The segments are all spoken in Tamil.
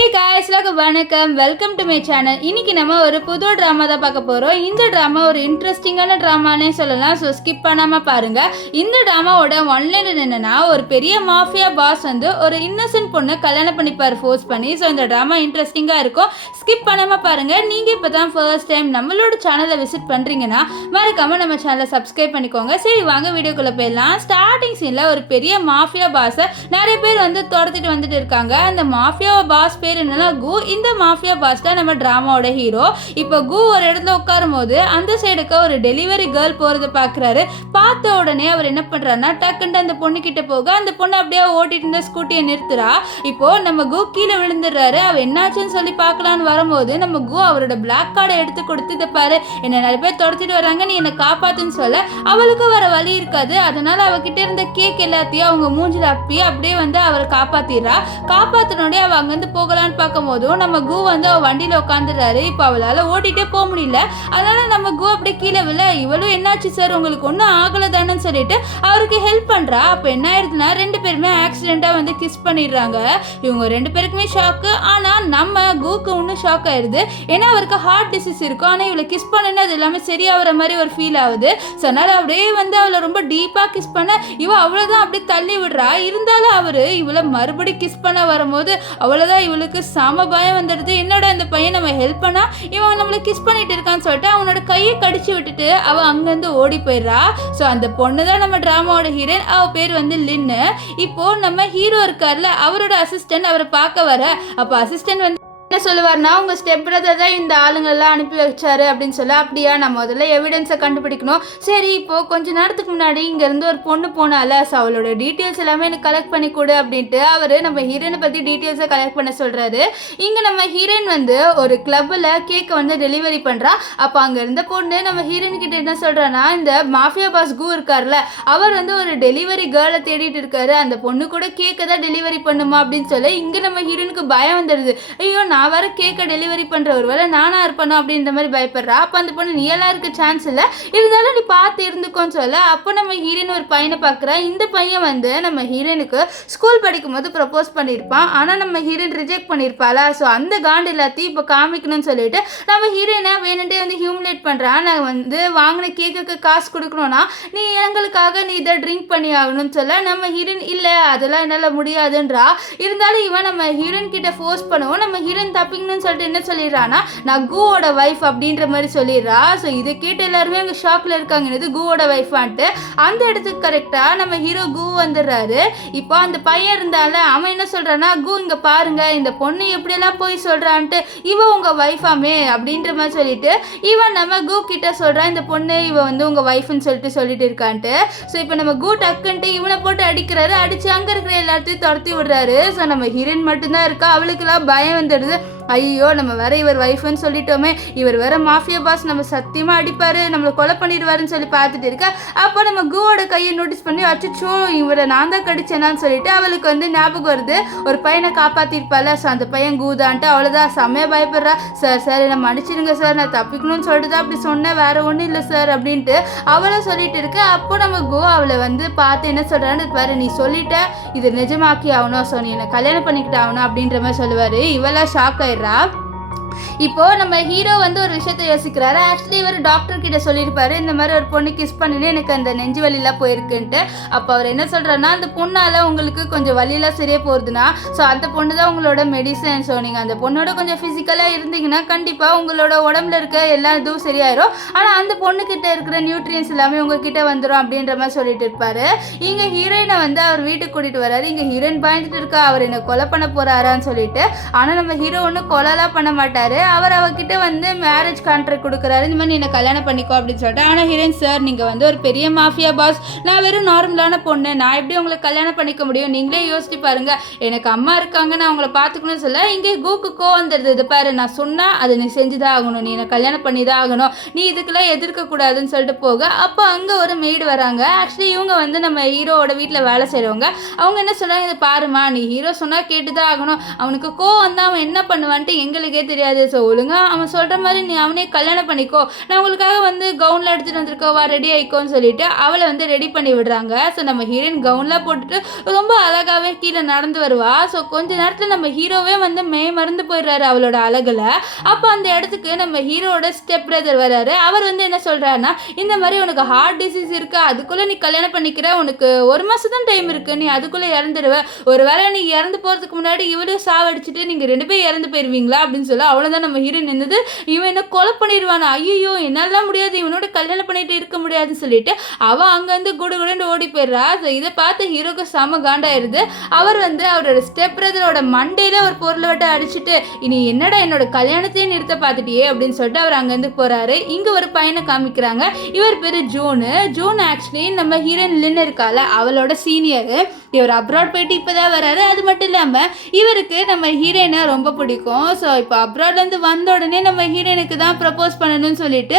ஹே காய்ஸ் வணக்கம், வெல்கம் டு மை சேனல். இன்னைக்கு நம்ம ஒரு புது ட்ராமா தான் பார்க்க போகிறோம். இந்த ட்ராமா ஒரு இன்ட்ரெஸ்டிங்கான ட்ராமானே சொல்லலாம். ஸோ ஸ்கிப் பண்ணாமல் பாருங்கள். இந்த ட்ராமாவோட ஒன்லைனர் என்னென்னா, ஒரு பெரிய மாஃபியா பாஸ் வந்து ஒரு இன்னசென்ட் பொண்ணு கல்யாணம் பண்ணிப்பார் ஃபோர்ஸ் பண்ணி. ஸோ இந்த ட்ராமா இன்ட்ரெஸ்டிங்காக இருக்கும். ஸ்கிப் பண்ணாமல் பாருங்கள். நீங்கள் இப்போ தான் ஃபர்ஸ்ட் டைம் நம்மளோட சேனலை விசிட் பண்ணுறீங்கன்னா மறக்காமல் நம்ம சேனலை சப்ஸ்கிரைப் பண்ணிக்கோங்க. சரி வாங்க வீடியோக்குள்ளே போயிடலாம். ஸ்டார்டிங் சீனில் ஒரு பெரிய மாஃபியா பாஸை நிறைய பேர் வந்து துரத்திட்டு வந்துட்டு இருக்காங்க. அந்த மாஃபியா பாஸ் பேர் என்னன்னா கு. இந்த மாஃபியா பாஸ் தான் நம்ம டிராமாவோட ஹீரோ. இப்போ கு ஒரு இடத்துல உட்காரும் போது அந்த சைடுக்கு ஒரு டெலிவரி கேர்ள் போறத பாக்குறாரு. பார்த்த உடனே அவர் என்ன பண்றாருன்னா டக்குன்னு அந்த பொண்ணு கிட்ட போக அந்த பொண்ணு அப்படியே ஓட்டிட்டு இருந்த ஸ்கூட்டியை நிறுத்துறா. இப்போ நம்ம கு கீழே விழுந்துடுறாரு. அவ என்னாச்சுன்னு சொல்லி பார்க்கலான்னு வரும்போது நம்ம கு அவரோட பிளாக் கார்டை எடுத்து கொடுத்து இதை பாரு, என்ன நிறைய பேர் துரத்திட்டு வராங்க, நீ என்னை காப்பாத்துன்னு சொல்ல அவளுக்கு வர வழி இருக்காது. அதனால அவகிட்ட இருந்த கேக் எல்லாத்தையும் அவங்க மூஞ்சில அப்பி அப்படியே வந்து அவரை காப்பாத்திடுறா. காப்பாத்தினோடனே அவ அங்கிருந்து போகலான்னு பார்க்கும்போதும் நம்ம கு வந்து அவ வண்டியில உட்காந்துடுறாரு. இப்போ அவளால ஓட்டிட்டே போக முடியல. அதனால நம்ம கு அப்படியே கீழே விழ இவளும் என்னாச்சு சார் உங்களுக்கு ஒன்றும் ஆகலை தானேன்னு சொல்லிட்டு அவருக்கு ஹெல்ப் பண்றா. அப்போ என்ன ஆயிடுதுன்னா ரெண்டு பேருமே ஆக்சிடென்ட்டா வந்து கிஸ் பண்ணிடுறாங்க. இவங்க ரெண்டு பேருக்குமே ஷாக்கு. ஆனா நம்ம குக்கு இன்னும் ஷாக் ஆயிடுது. ஏன்னா அவருக்கு ஹார்ட் டிசீஸ் இருக்கும். ஆனா இவளை கிஸ் பண்ணு அது எல்லாமே சரியாகிற மாதிரி ஒரு ஃபீல் ஆகுது. ஸோ அதனால அப்படியே வந்து அவளை ரொம்ப டீப்பா கிஸ் பண்ண இவ அவ்வளவுதான் அப்படியே தள்ளி விடுறா. இருந்தாலும் அவரு இவளை மறுபடி கிஸ் பண்ண வரும்போது அவ்வளவுதான் இவளுக்கு சம பயம் வந்துடுது. என்னோட இந்த பையன் நம்ம ஹெல்ப் பண்ணா இவன் நம்மளை கிஸ் பண்ணிட்டு இருக்கான்னு சொல்லிட்டு அவனோட கையை கடிச்சு விட்டுட்டு அவ அங்கிருந்து ஓடி போயிடுறா. ஸோ அந்த பொண்ணு தான் நம்ம டிராமாவோட ஹீரோயின். அவ பேர் வந்து லின்னு. இப்போ நம்ம ஹீரோ இருக்கார்ல அவரோட அசிஸ்டன்ட் அவரை பார்க்க வர அப்போ அசிஸ்டன்ட் வந்து என்ன சொல்லுவார்னா உங்கள் ஸ்டெப் பிரதர் தான் இந்த ஆளுங்கள்லாம் அனுப்பி வச்சாரு அப்படின்னு சொல்ல. அப்படியா, நான் முதல்ல எவிடன்ஸை கண்டுபிடிக்கணும். சரி இப்போ கொஞ்ச நேரத்துக்கு முன்னாடி இங்கேருந்து ஒரு பொண்ணு போனால, ஸோ அவளோட டீட்டெயில்ஸ் எல்லாமே எனக்கு கலெக்ட் பண்ணி கொடு அப்படின்ட்டு அவர் நம்ம ஹீரோயினை பற்றி டீட்டெயில்ஸை கலெக்ட் பண்ண சொல்கிறாரு. இங்கே நம்ம ஹீரோயின் வந்து ஒரு கிளப்பில் கேக்கை வந்து டெலிவரி பண்ணுறா. அப்போ அங்கே இருந்த பொண்ணு நம்ம ஹீரோயின் கிட்ட என்ன சொல்கிறான்னா, இந்த மாஃபியா பாஸ் கு இருக்கார்ல அவர் வந்து ஒரு டெலிவரி கேர்ளை தேடிட்டு இருக்காரு, அந்த பொண்ணு கூட கேக்கை தான் டெலிவரி பண்ணுமா அப்படின்னு சொல்ல இங்கே நம்ம ஹீரோயினுக்கு பயம் வந்துடுது. ஐயோ நான் வர கேக்கை டெலிவரி பண்ணுற ஒரு வேலை நானா இருப்பேனோ அப்படின்ற மாதிரி பயப்படுறா. அப்போ அந்த பொண்ணு நீ எல்லாம் இருக்க சான்ஸ் இல்லை, இருந்தாலும் நீ பார்த்து இருந்துக்கோன்னு சொல்ல அப்போ நம்ம ஹீரோயின் ஒரு பையனை பார்க்குறா. இந்த பையன் வந்து நம்ம ஹீரோயினுக்கு ஸ்கூல் படிக்கும் போது ப்ரப்போஸ் பண்ணியிருப்பான். ஆனால் நம்ம ஹீரோயின் ரிஜெக்ட் பண்ணியிருப்பாளா. ஸோ அந்த காண்டு எல்லாத்தையும் இப்போ காமிக்கணும்னு சொல்லிட்டு நம்ம ஹீரோயினை வேணுன்ட்டே வந்து ஹியூமிலேட் பண்ணுறான். நான் வந்து வாங்கின கேக்குக்கு காசு கொடுக்கணும்னா நீ எங்களுக்காக நீ இதை ட்ரிங்க் பண்ணி ஆகணும்னு சொல்ல நம்ம ஹீரோயின் இல்லை அதெல்லாம் என்னால் முடியாதுன்றா. இருந்தாலும் இவன் நம்ம ஹீரோயின் கிட்ட ஃபோர்ஸ் பண்ணுவோம். நம்ம ஹீரோயின் தப்பிங்கன்னு சொல்லிட்டு என்ன சொல்லிடுறான்னா நான் குவோட வைஃப் அப்படின்ற மாதிரி சொல்லிடுறா. ஸோ இதை கேட்டு எல்லாருமே அங்கே ஷாக்ல இருக்காங்க, இது குவோட வைஃபான்ட்டு. அந்த இடத்துக்கு கரெக்டா நம்ம ஹீரோ கு வந்துடுறாரு. இப்போ அந்த பையன் இருந்தால அவன் என்ன சொல்றான்னா கு இங்க பாருங்க இந்த பொண்ணு எப்படியெல்லாம் போய் சொல்றான்ட்டு இவ உங்க வைஃபாமே அப்படின்ற மாதிரி சொல்லிட்டு இவன் நம்ம கு கிட்ட சொல்றான் இந்த பொண்ணு இவ வந்து உங்க வைஃப்னு சொல்லிட்டு இருக்கான்ட்டு. ஸோ இப்போ நம்ம கு டக்குன்ட்டு இவனை போட்டு அடிக்கிறாரு. அடிச்சு அங்க இருக்கிற எல்லாத்தையும் துரத்தி விடுறாரு. ஸோ நம்ம ஹீரோயின் மட்டும்தான் இருக்கா. அவளுக்குலாம் பயம் வந்துடுது. ஐயோ நம்ம வேற இவர் வைஃப்னு சொல்லிட்டோமே, இவர் வேற மாஃபியா பாஸ் நம்ம சத்தியமா அடிப்பாரு நம்மளை கொலை பண்ணிடுவாருன்னு சொல்லி பார்த்துட்டு இருக்க. அப்போ நம்ம குவோட கையை நோட்டீஸ் பண்ணி அச்சோ இவரை நான் தான் கடிச்சேனான்னு சொல்லிட்டு அவளுக்கு வந்து ஞாபகம் வருது ஒரு பையனை காப்பாத்திருப்பால. ஸோ அந்த பையன் கூதான்ட்டு அவ்வளோதான் செம்மையா பயப்படுறா. சார் என்ன மன்னிச்சிடுங்க சார், நான் தப்பிக்கணும்னு சொல்லிட்டு தான் அப்படி சொன்னேன், வேற ஒன்றும் இல்லை சார் அப்படின்ட்டு அவளை சொல்லிட்டு இருக்க. அப்போ நம்ம கோ அவளை வந்து பார்த்து என்ன சொல்றான்னு பாரு, நீ சொல்லிட்ட இது நிஜமாக்கி ஆகணும், ஸோ நீ என்னை கல்யாணம் பண்ணிக்கிட்டு ஆகணும் அப்படின்ற மாதிரி சொல்லுவாரு. இவெல்லாம் ஷாக் ஆயிடுறா. இப்போ நம்ம ஹீரோ வந்து ஒரு விஷயத்த யோசிக்கிறாரு. ஆக்சுவலி இவர் டாக்டர் கிட்ட சொல்லியிருப்பாரு இந்த மாதிரி ஒரு பொண்ணு கிஸ் பண்ணினு எனக்கு அந்த நெஞ்சு வலியெல்லாம் போயிருக்குன்ட்டு. அப்போ அவர் என்ன சொல்றாருன்னா அந்த பொண்ணால உங்களுக்கு கொஞ்சம் வலியெல்லாம் சரியா போகுதுன்னா ஸோ அந்த பொண்ணு தான் உங்களோட மெடிசன். ஸோ நீங்கள் அந்த பொண்ணோட கொஞ்சம் ஃபிசிக்கலாக இருந்தீங்கன்னா கண்டிப்பாக உங்களோட உடம்புல இருக்க எல்லா இதுவும் சரியாயிரும். ஆனால் அந்த பொண்ணுக்கிட்ட இருக்கிற நியூட்ரியன்ஸ் எல்லாமே உங்ககிட்ட வந்துடும் அப்படின்ற மாதிரி சொல்லிட்டு இருப்பாரு. இங்கே ஹீரோயினை வந்து அவர் வீட்டுக்கு கூட்டிட்டு வராரு. இங்கே ஹீரோயின் பயந்துட்டு இருக்கா அவர் என்ன கொலை பண்ண போறாரான்னு சொல்லிட்டு. ஆனால் நம்ம ஹீரோ ஒன்றும் கொலைலாம் பண்ண மாட்டாரு. அவர் அவகிட்ட வந்து மேரேஜ் கான்ட்ராக்ட் கொடுக்குறாரு, இந்த மாதிரி என்ன கல்யாணம் பண்ணிக்கோ அப்படின்னு சொல்லிட்டு. ஆனால் ஹீரோயின் சார் நீங்கள் வந்து ஒரு பெரிய மாஃபியா பாஸ், நான் வெறும் நார்மலான பொண்ணு, நான் எப்படி உங்களை கல்யாணம் பண்ணிக்க முடியும், நீங்களே யோசிச்சு பாருங்க, எனக்கு அம்மா இருக்காங்க நான் அவங்கள பார்த்துக்கணும்னு சொல்ல இங்கே கூக்கு வந்துடுது. இது பாரு நான் சொன்னால் அதை நீ செஞ்சுதான் ஆகணும், நீ என்னை கல்யாணம் பண்ணி தான் ஆகணும், நீ இதுக்கெல்லாம் எதிர்க்கக்கூடாதுன்னு சொல்லிட்டு போக அப்போ அங்கே ஒரு மெய்டு வராங்க. ஆக்சுவலி இவங்க வந்து நம்ம ஹீரோவோட வீட்டில் வேலை செய்கிறவங்க. அவங்க என்ன சொல்கிறாங்க, இதை பாருமா நீ ஹீரோ சொன்னால் கேட்டு தான் ஆகணும், அவனுக்கு கோவம் தான் அவன் என்ன பண்ணுவான்ட்டு எங்களுக்கே தெரியாது, முடியாது. ஸோ ஒழுங்காக அவன் சொல்கிற மாதிரி நீ அவனே கல்யாணம் பண்ணிக்கோ, நான் உங்களுக்காக வந்து கவுன்லாம் எடுத்துகிட்டு வந்திருக்கோ, வா ரெடி ஆயிக்கோன்னு சொல்லிட்டு அவளை வந்து ரெடி பண்ணி விடுறாங்க. ஸோ நம்ம ஹீரோயின் கவுன்லாம் போட்டுட்டு ரொம்ப அழகாகவே கீழே நடந்து வருவா. ஸோ கொஞ்ச நேரத்தில் நம்ம ஹீரோவே வந்து மறந்து போயிடுறாரு அவளோட அழகில். அப்போ அந்த இடத்துக்கு நம்ம ஹீரோட ஸ்டெப் பிரதர் வர்றாரு. அவர் வந்து என்ன சொல்கிறாருன்னா, இந்த மாதிரி உனக்கு ஹார்ட் டிசீஸ் இருக்குது, அதுக்குள்ளே நீ கல்யாணம் பண்ணிக்கிற, உனக்கு 1 மாதம் தான் டைம் இருக்குது, நீ அதுக்குள்ளே இறந்துடுவ, ஒரு வேளை நீ இறந்து போகிறதுக்கு முன்னாடி இவளையும் சாவடிச்சுட்டு நீங்கள் 2 பேரும் இறந்து போயிடுவீங்களா அப்படின்னு சொல்ல அவ்வளோதான் நம்ம ஹீரோயின் இருந்தது. இவன் என்ன கொலை பண்ணிடுவானா, ஐயோ என்னாலாம் முடியாது, இவனோட கல்யாணம் பண்ணிட்டு இருக்க முடியாதுன்னு சொல்லிட்டு அவன் அங்கேருந்து குடுகுடுன்னு ஓடி போயிடுறா. ஸோ இதை பார்த்து ஹீரோக்கு செம காண்டாயிருது. அவர் வந்து அவரோட ஸ்டெப் பிரதரோட மண்டையில் ஒரு பொருளை விட்டு அடிச்சுட்டு, இனி என்னடா என்னோட கல்யாணத்தையே நிறுத்த பார்த்துட்டியே அப்படின்னு சொல்லிட்டு அவர் அங்கேருந்து போகிறாரு. இங்கே ஒரு பையனை காமிக்கிறாங்க. இவர் பேர் ஜூன் ஆக்சுவலி நம்ம ஹீரோயின் லின் இருக்கால அவளோட சீனியரு. இவர் அப்ராட் போயிட்டு இப்போ தான் வராரு. அது மட்டும் இல்லாமல் இவருக்கு நம்ம ஹீரோயினை ரொம்ப பிடிக்கும். ஸோ இப்போ அப்ராட்லேருந்து வந்த உடனே நம்ம ஹீரோயினுக்கு தான் ப்ரப்போஸ் பண்ணணும்னு சொல்லிட்டு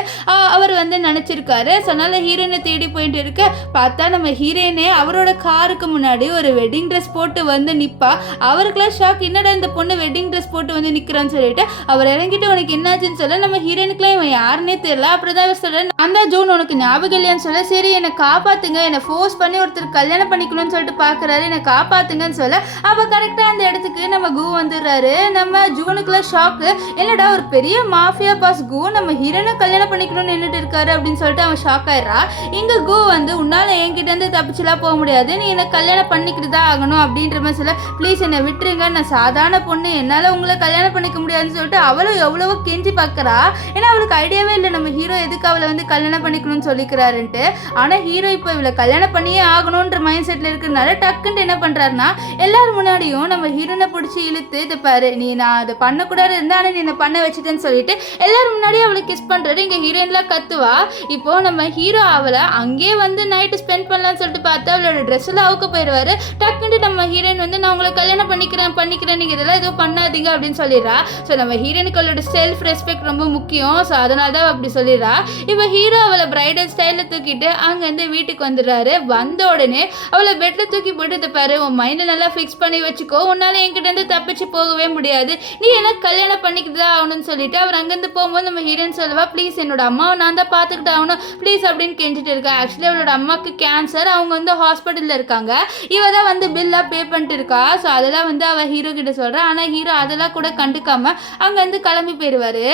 அவர் வந்து நினச்சிருக்காரு. ஸோ அதனால் ஹீரோயினை தேடி போயிட்டு இருக்க பார்த்தா நம்ம ஹீரோயினே அவரோட காருக்கு முன்னாடி ஒரு வெட்டிங் ட்ரெஸ் போட்டு வந்து நிற்பா. அவருக்குலாம் ஷாக், என்னடா இந்த பொண்ணு வெட்டிங் ட்ரெஸ் போட்டு வந்து நிற்கிறான்னு சொல்லிட்டு அவர் இறங்கிட்டு உனக்கு என்னாச்சுன்னு சொல்ல நம்ம ஹீரோயினுக்குலாம் இவன் யாருன்னே தெரியல. அப்புறம் தான் இவர் சொல்கிறேன், அந்த ஜூன் உனக்கு ஞாபகம் இல்லையான்னு சொல்ல, சரி என்னை காப்பாற்றுங்க, என்னை ஃபோர்ஸ் பண்ணி ஒருத்தர் கல்யாணம் பண்ணிக்கணும்னு சொல்லிட்டு பார்க்குறாரு, என்னை காப்பாற்றுங்கன்னு சொல்ல அப்போ கரெக்டாக அந்த இடத்துக்கு நம்ம கு வந்துடுறாரு. நம்ம ஜூனுக்குலாம் ஷாக்கு, என்னடா ஒரு பெரிய மாஃபியா பாஸ் கு நம்ம ஹீரோனை கல்யாணம் பண்ணிக்கணும்னு நின்றுட்டு இருக்காரு அப்படின்னு சொல்லிட்டு அவன் ஷாக் ஆயிடுறா. இங்கே கு வந்து உன்னால் என்கிட்டேருந்து தப்பிச்சுலாம் போக முடியாது, நீ என்னை கல்யாணம் பண்ணிக்கிட்டு தான் ஆகணும் அப்படின்ற மாதிரி சொல்ல, ப்ளீஸ் என்னை விட்டுருங்க, நான் சாதாரண பொண்ணு, என்னால் உங்களை கல்யாணம் பண்ணிக்க முடியாதுன்னு சொல்லிட்டு அவளும் எவ்வளவோ கெஞ்சி பார்க்குறா. ஏன்னா அவளுக்கு ஐடியாவே இல்லை நம்ம ஹீரோ எதுக்கு அவளை வந்து கல்யாணம் பண்ணிக்கணும்னு சொல்லிக்கிறாருன்ட்டு. ஆனால் ஹீரோ இப்போ இவளை கல்யாணம் பண்ணியே ஆகணுன்ற மைண்ட் செட்டில் இருக்கிறதுனால டக்குன்ட்டு என்ன பண்ணுறாருன்னா, எல்லாரும் முன்னாடியும் நம்ம ஹீரோனை பிடிச்சி இழுத்து, இது பாரு நீ நான் அதை பண்ணக்கூடாது இருந்தால் ஆனால் நீ என்னை பண்ண வச்சுட்டேன்னு சொல்லிட்டு எல்லாரும் முன்னாடியும் அவளை கிஸ் பண்ணுறாரு. இங்கே ஹீரோயின்லாம் கத்துவா. இப்போ நம்ம ஹீரோ அவளை அங்கேயே வந்து நைட்டு ஸ்பெண்ட் பண்ணலான்னு சொல்லிட்டு பார்த்தா அவளோட ட்ரெஸ்ஸில் அவுக்க போயிடுவார். டக்குன்ட்டு நம்ம ஹீரோயின் வந்து நான் உங்களை கல்யாணம் பண்ணிக்கிறேன் நீங்கள் இதெல்லாம் எதுவும் பண்ணாதீங்க அப்படின்னு சொல்லிடுறா. ஸோ நம்ம ஹீரோயினுக்கு அவளோட செல்ஃப் ரெஸ்பெக்ட் ரொம்ப முக்கியம். ஸோ அதனால தான் அப்படி சொல்லிடுறா. இப்போ ஹீரோ அவளை பிரைடல் ஸ்டைலில் தூக்கிட்டு அங்கேருந்து வீட்டுக்கு வந்துடுறாரு. வந்த உடனே அவளை பெட்டில் தூக்கி போட்டு, இது பாரு உன் மைண்டை நல்லா ஃபிக்ஸ் பண்ணி வச்சுக்கோ, உன்னால் என்கிட்டேருந்து தப்பிச்சு போகவே முடியாது, நீ என்ன கல்யாணம் பண்ணிக்கிட்டு தான் ஆகணும்னு சொல்லிட்டு அவர் அங்கேருந்து போகும்போது நம்ம ஹீரோயின் சொல்லுவா, ப்ளீஸ் என்னோட அம்மாவை நான் தான் பார்த்துக்கிட்டு ஆகணும் ப்ளீஸ் அப்படின்னு கெஞ்சிட்டு இருக்கா. ஆக்சுவலி அவளோட அம்மாவுக்கு கேன்சர், அவங்க வந்து ஹாஸ்பிட்டலில் இருக்காங்க. இவ தான் வந்து பில்லாக பே பண்ணிட்டு இருக்கா. ஸோ அதெல்லாம் வந்து அவள் ஹீரோ கிட்ட சொல்கிறா. ஆனால் ஹீரோ அதெல்லாம் கூட கண்டுக்காம அங்கேருந்து கிளம்பி போயிடுவார்.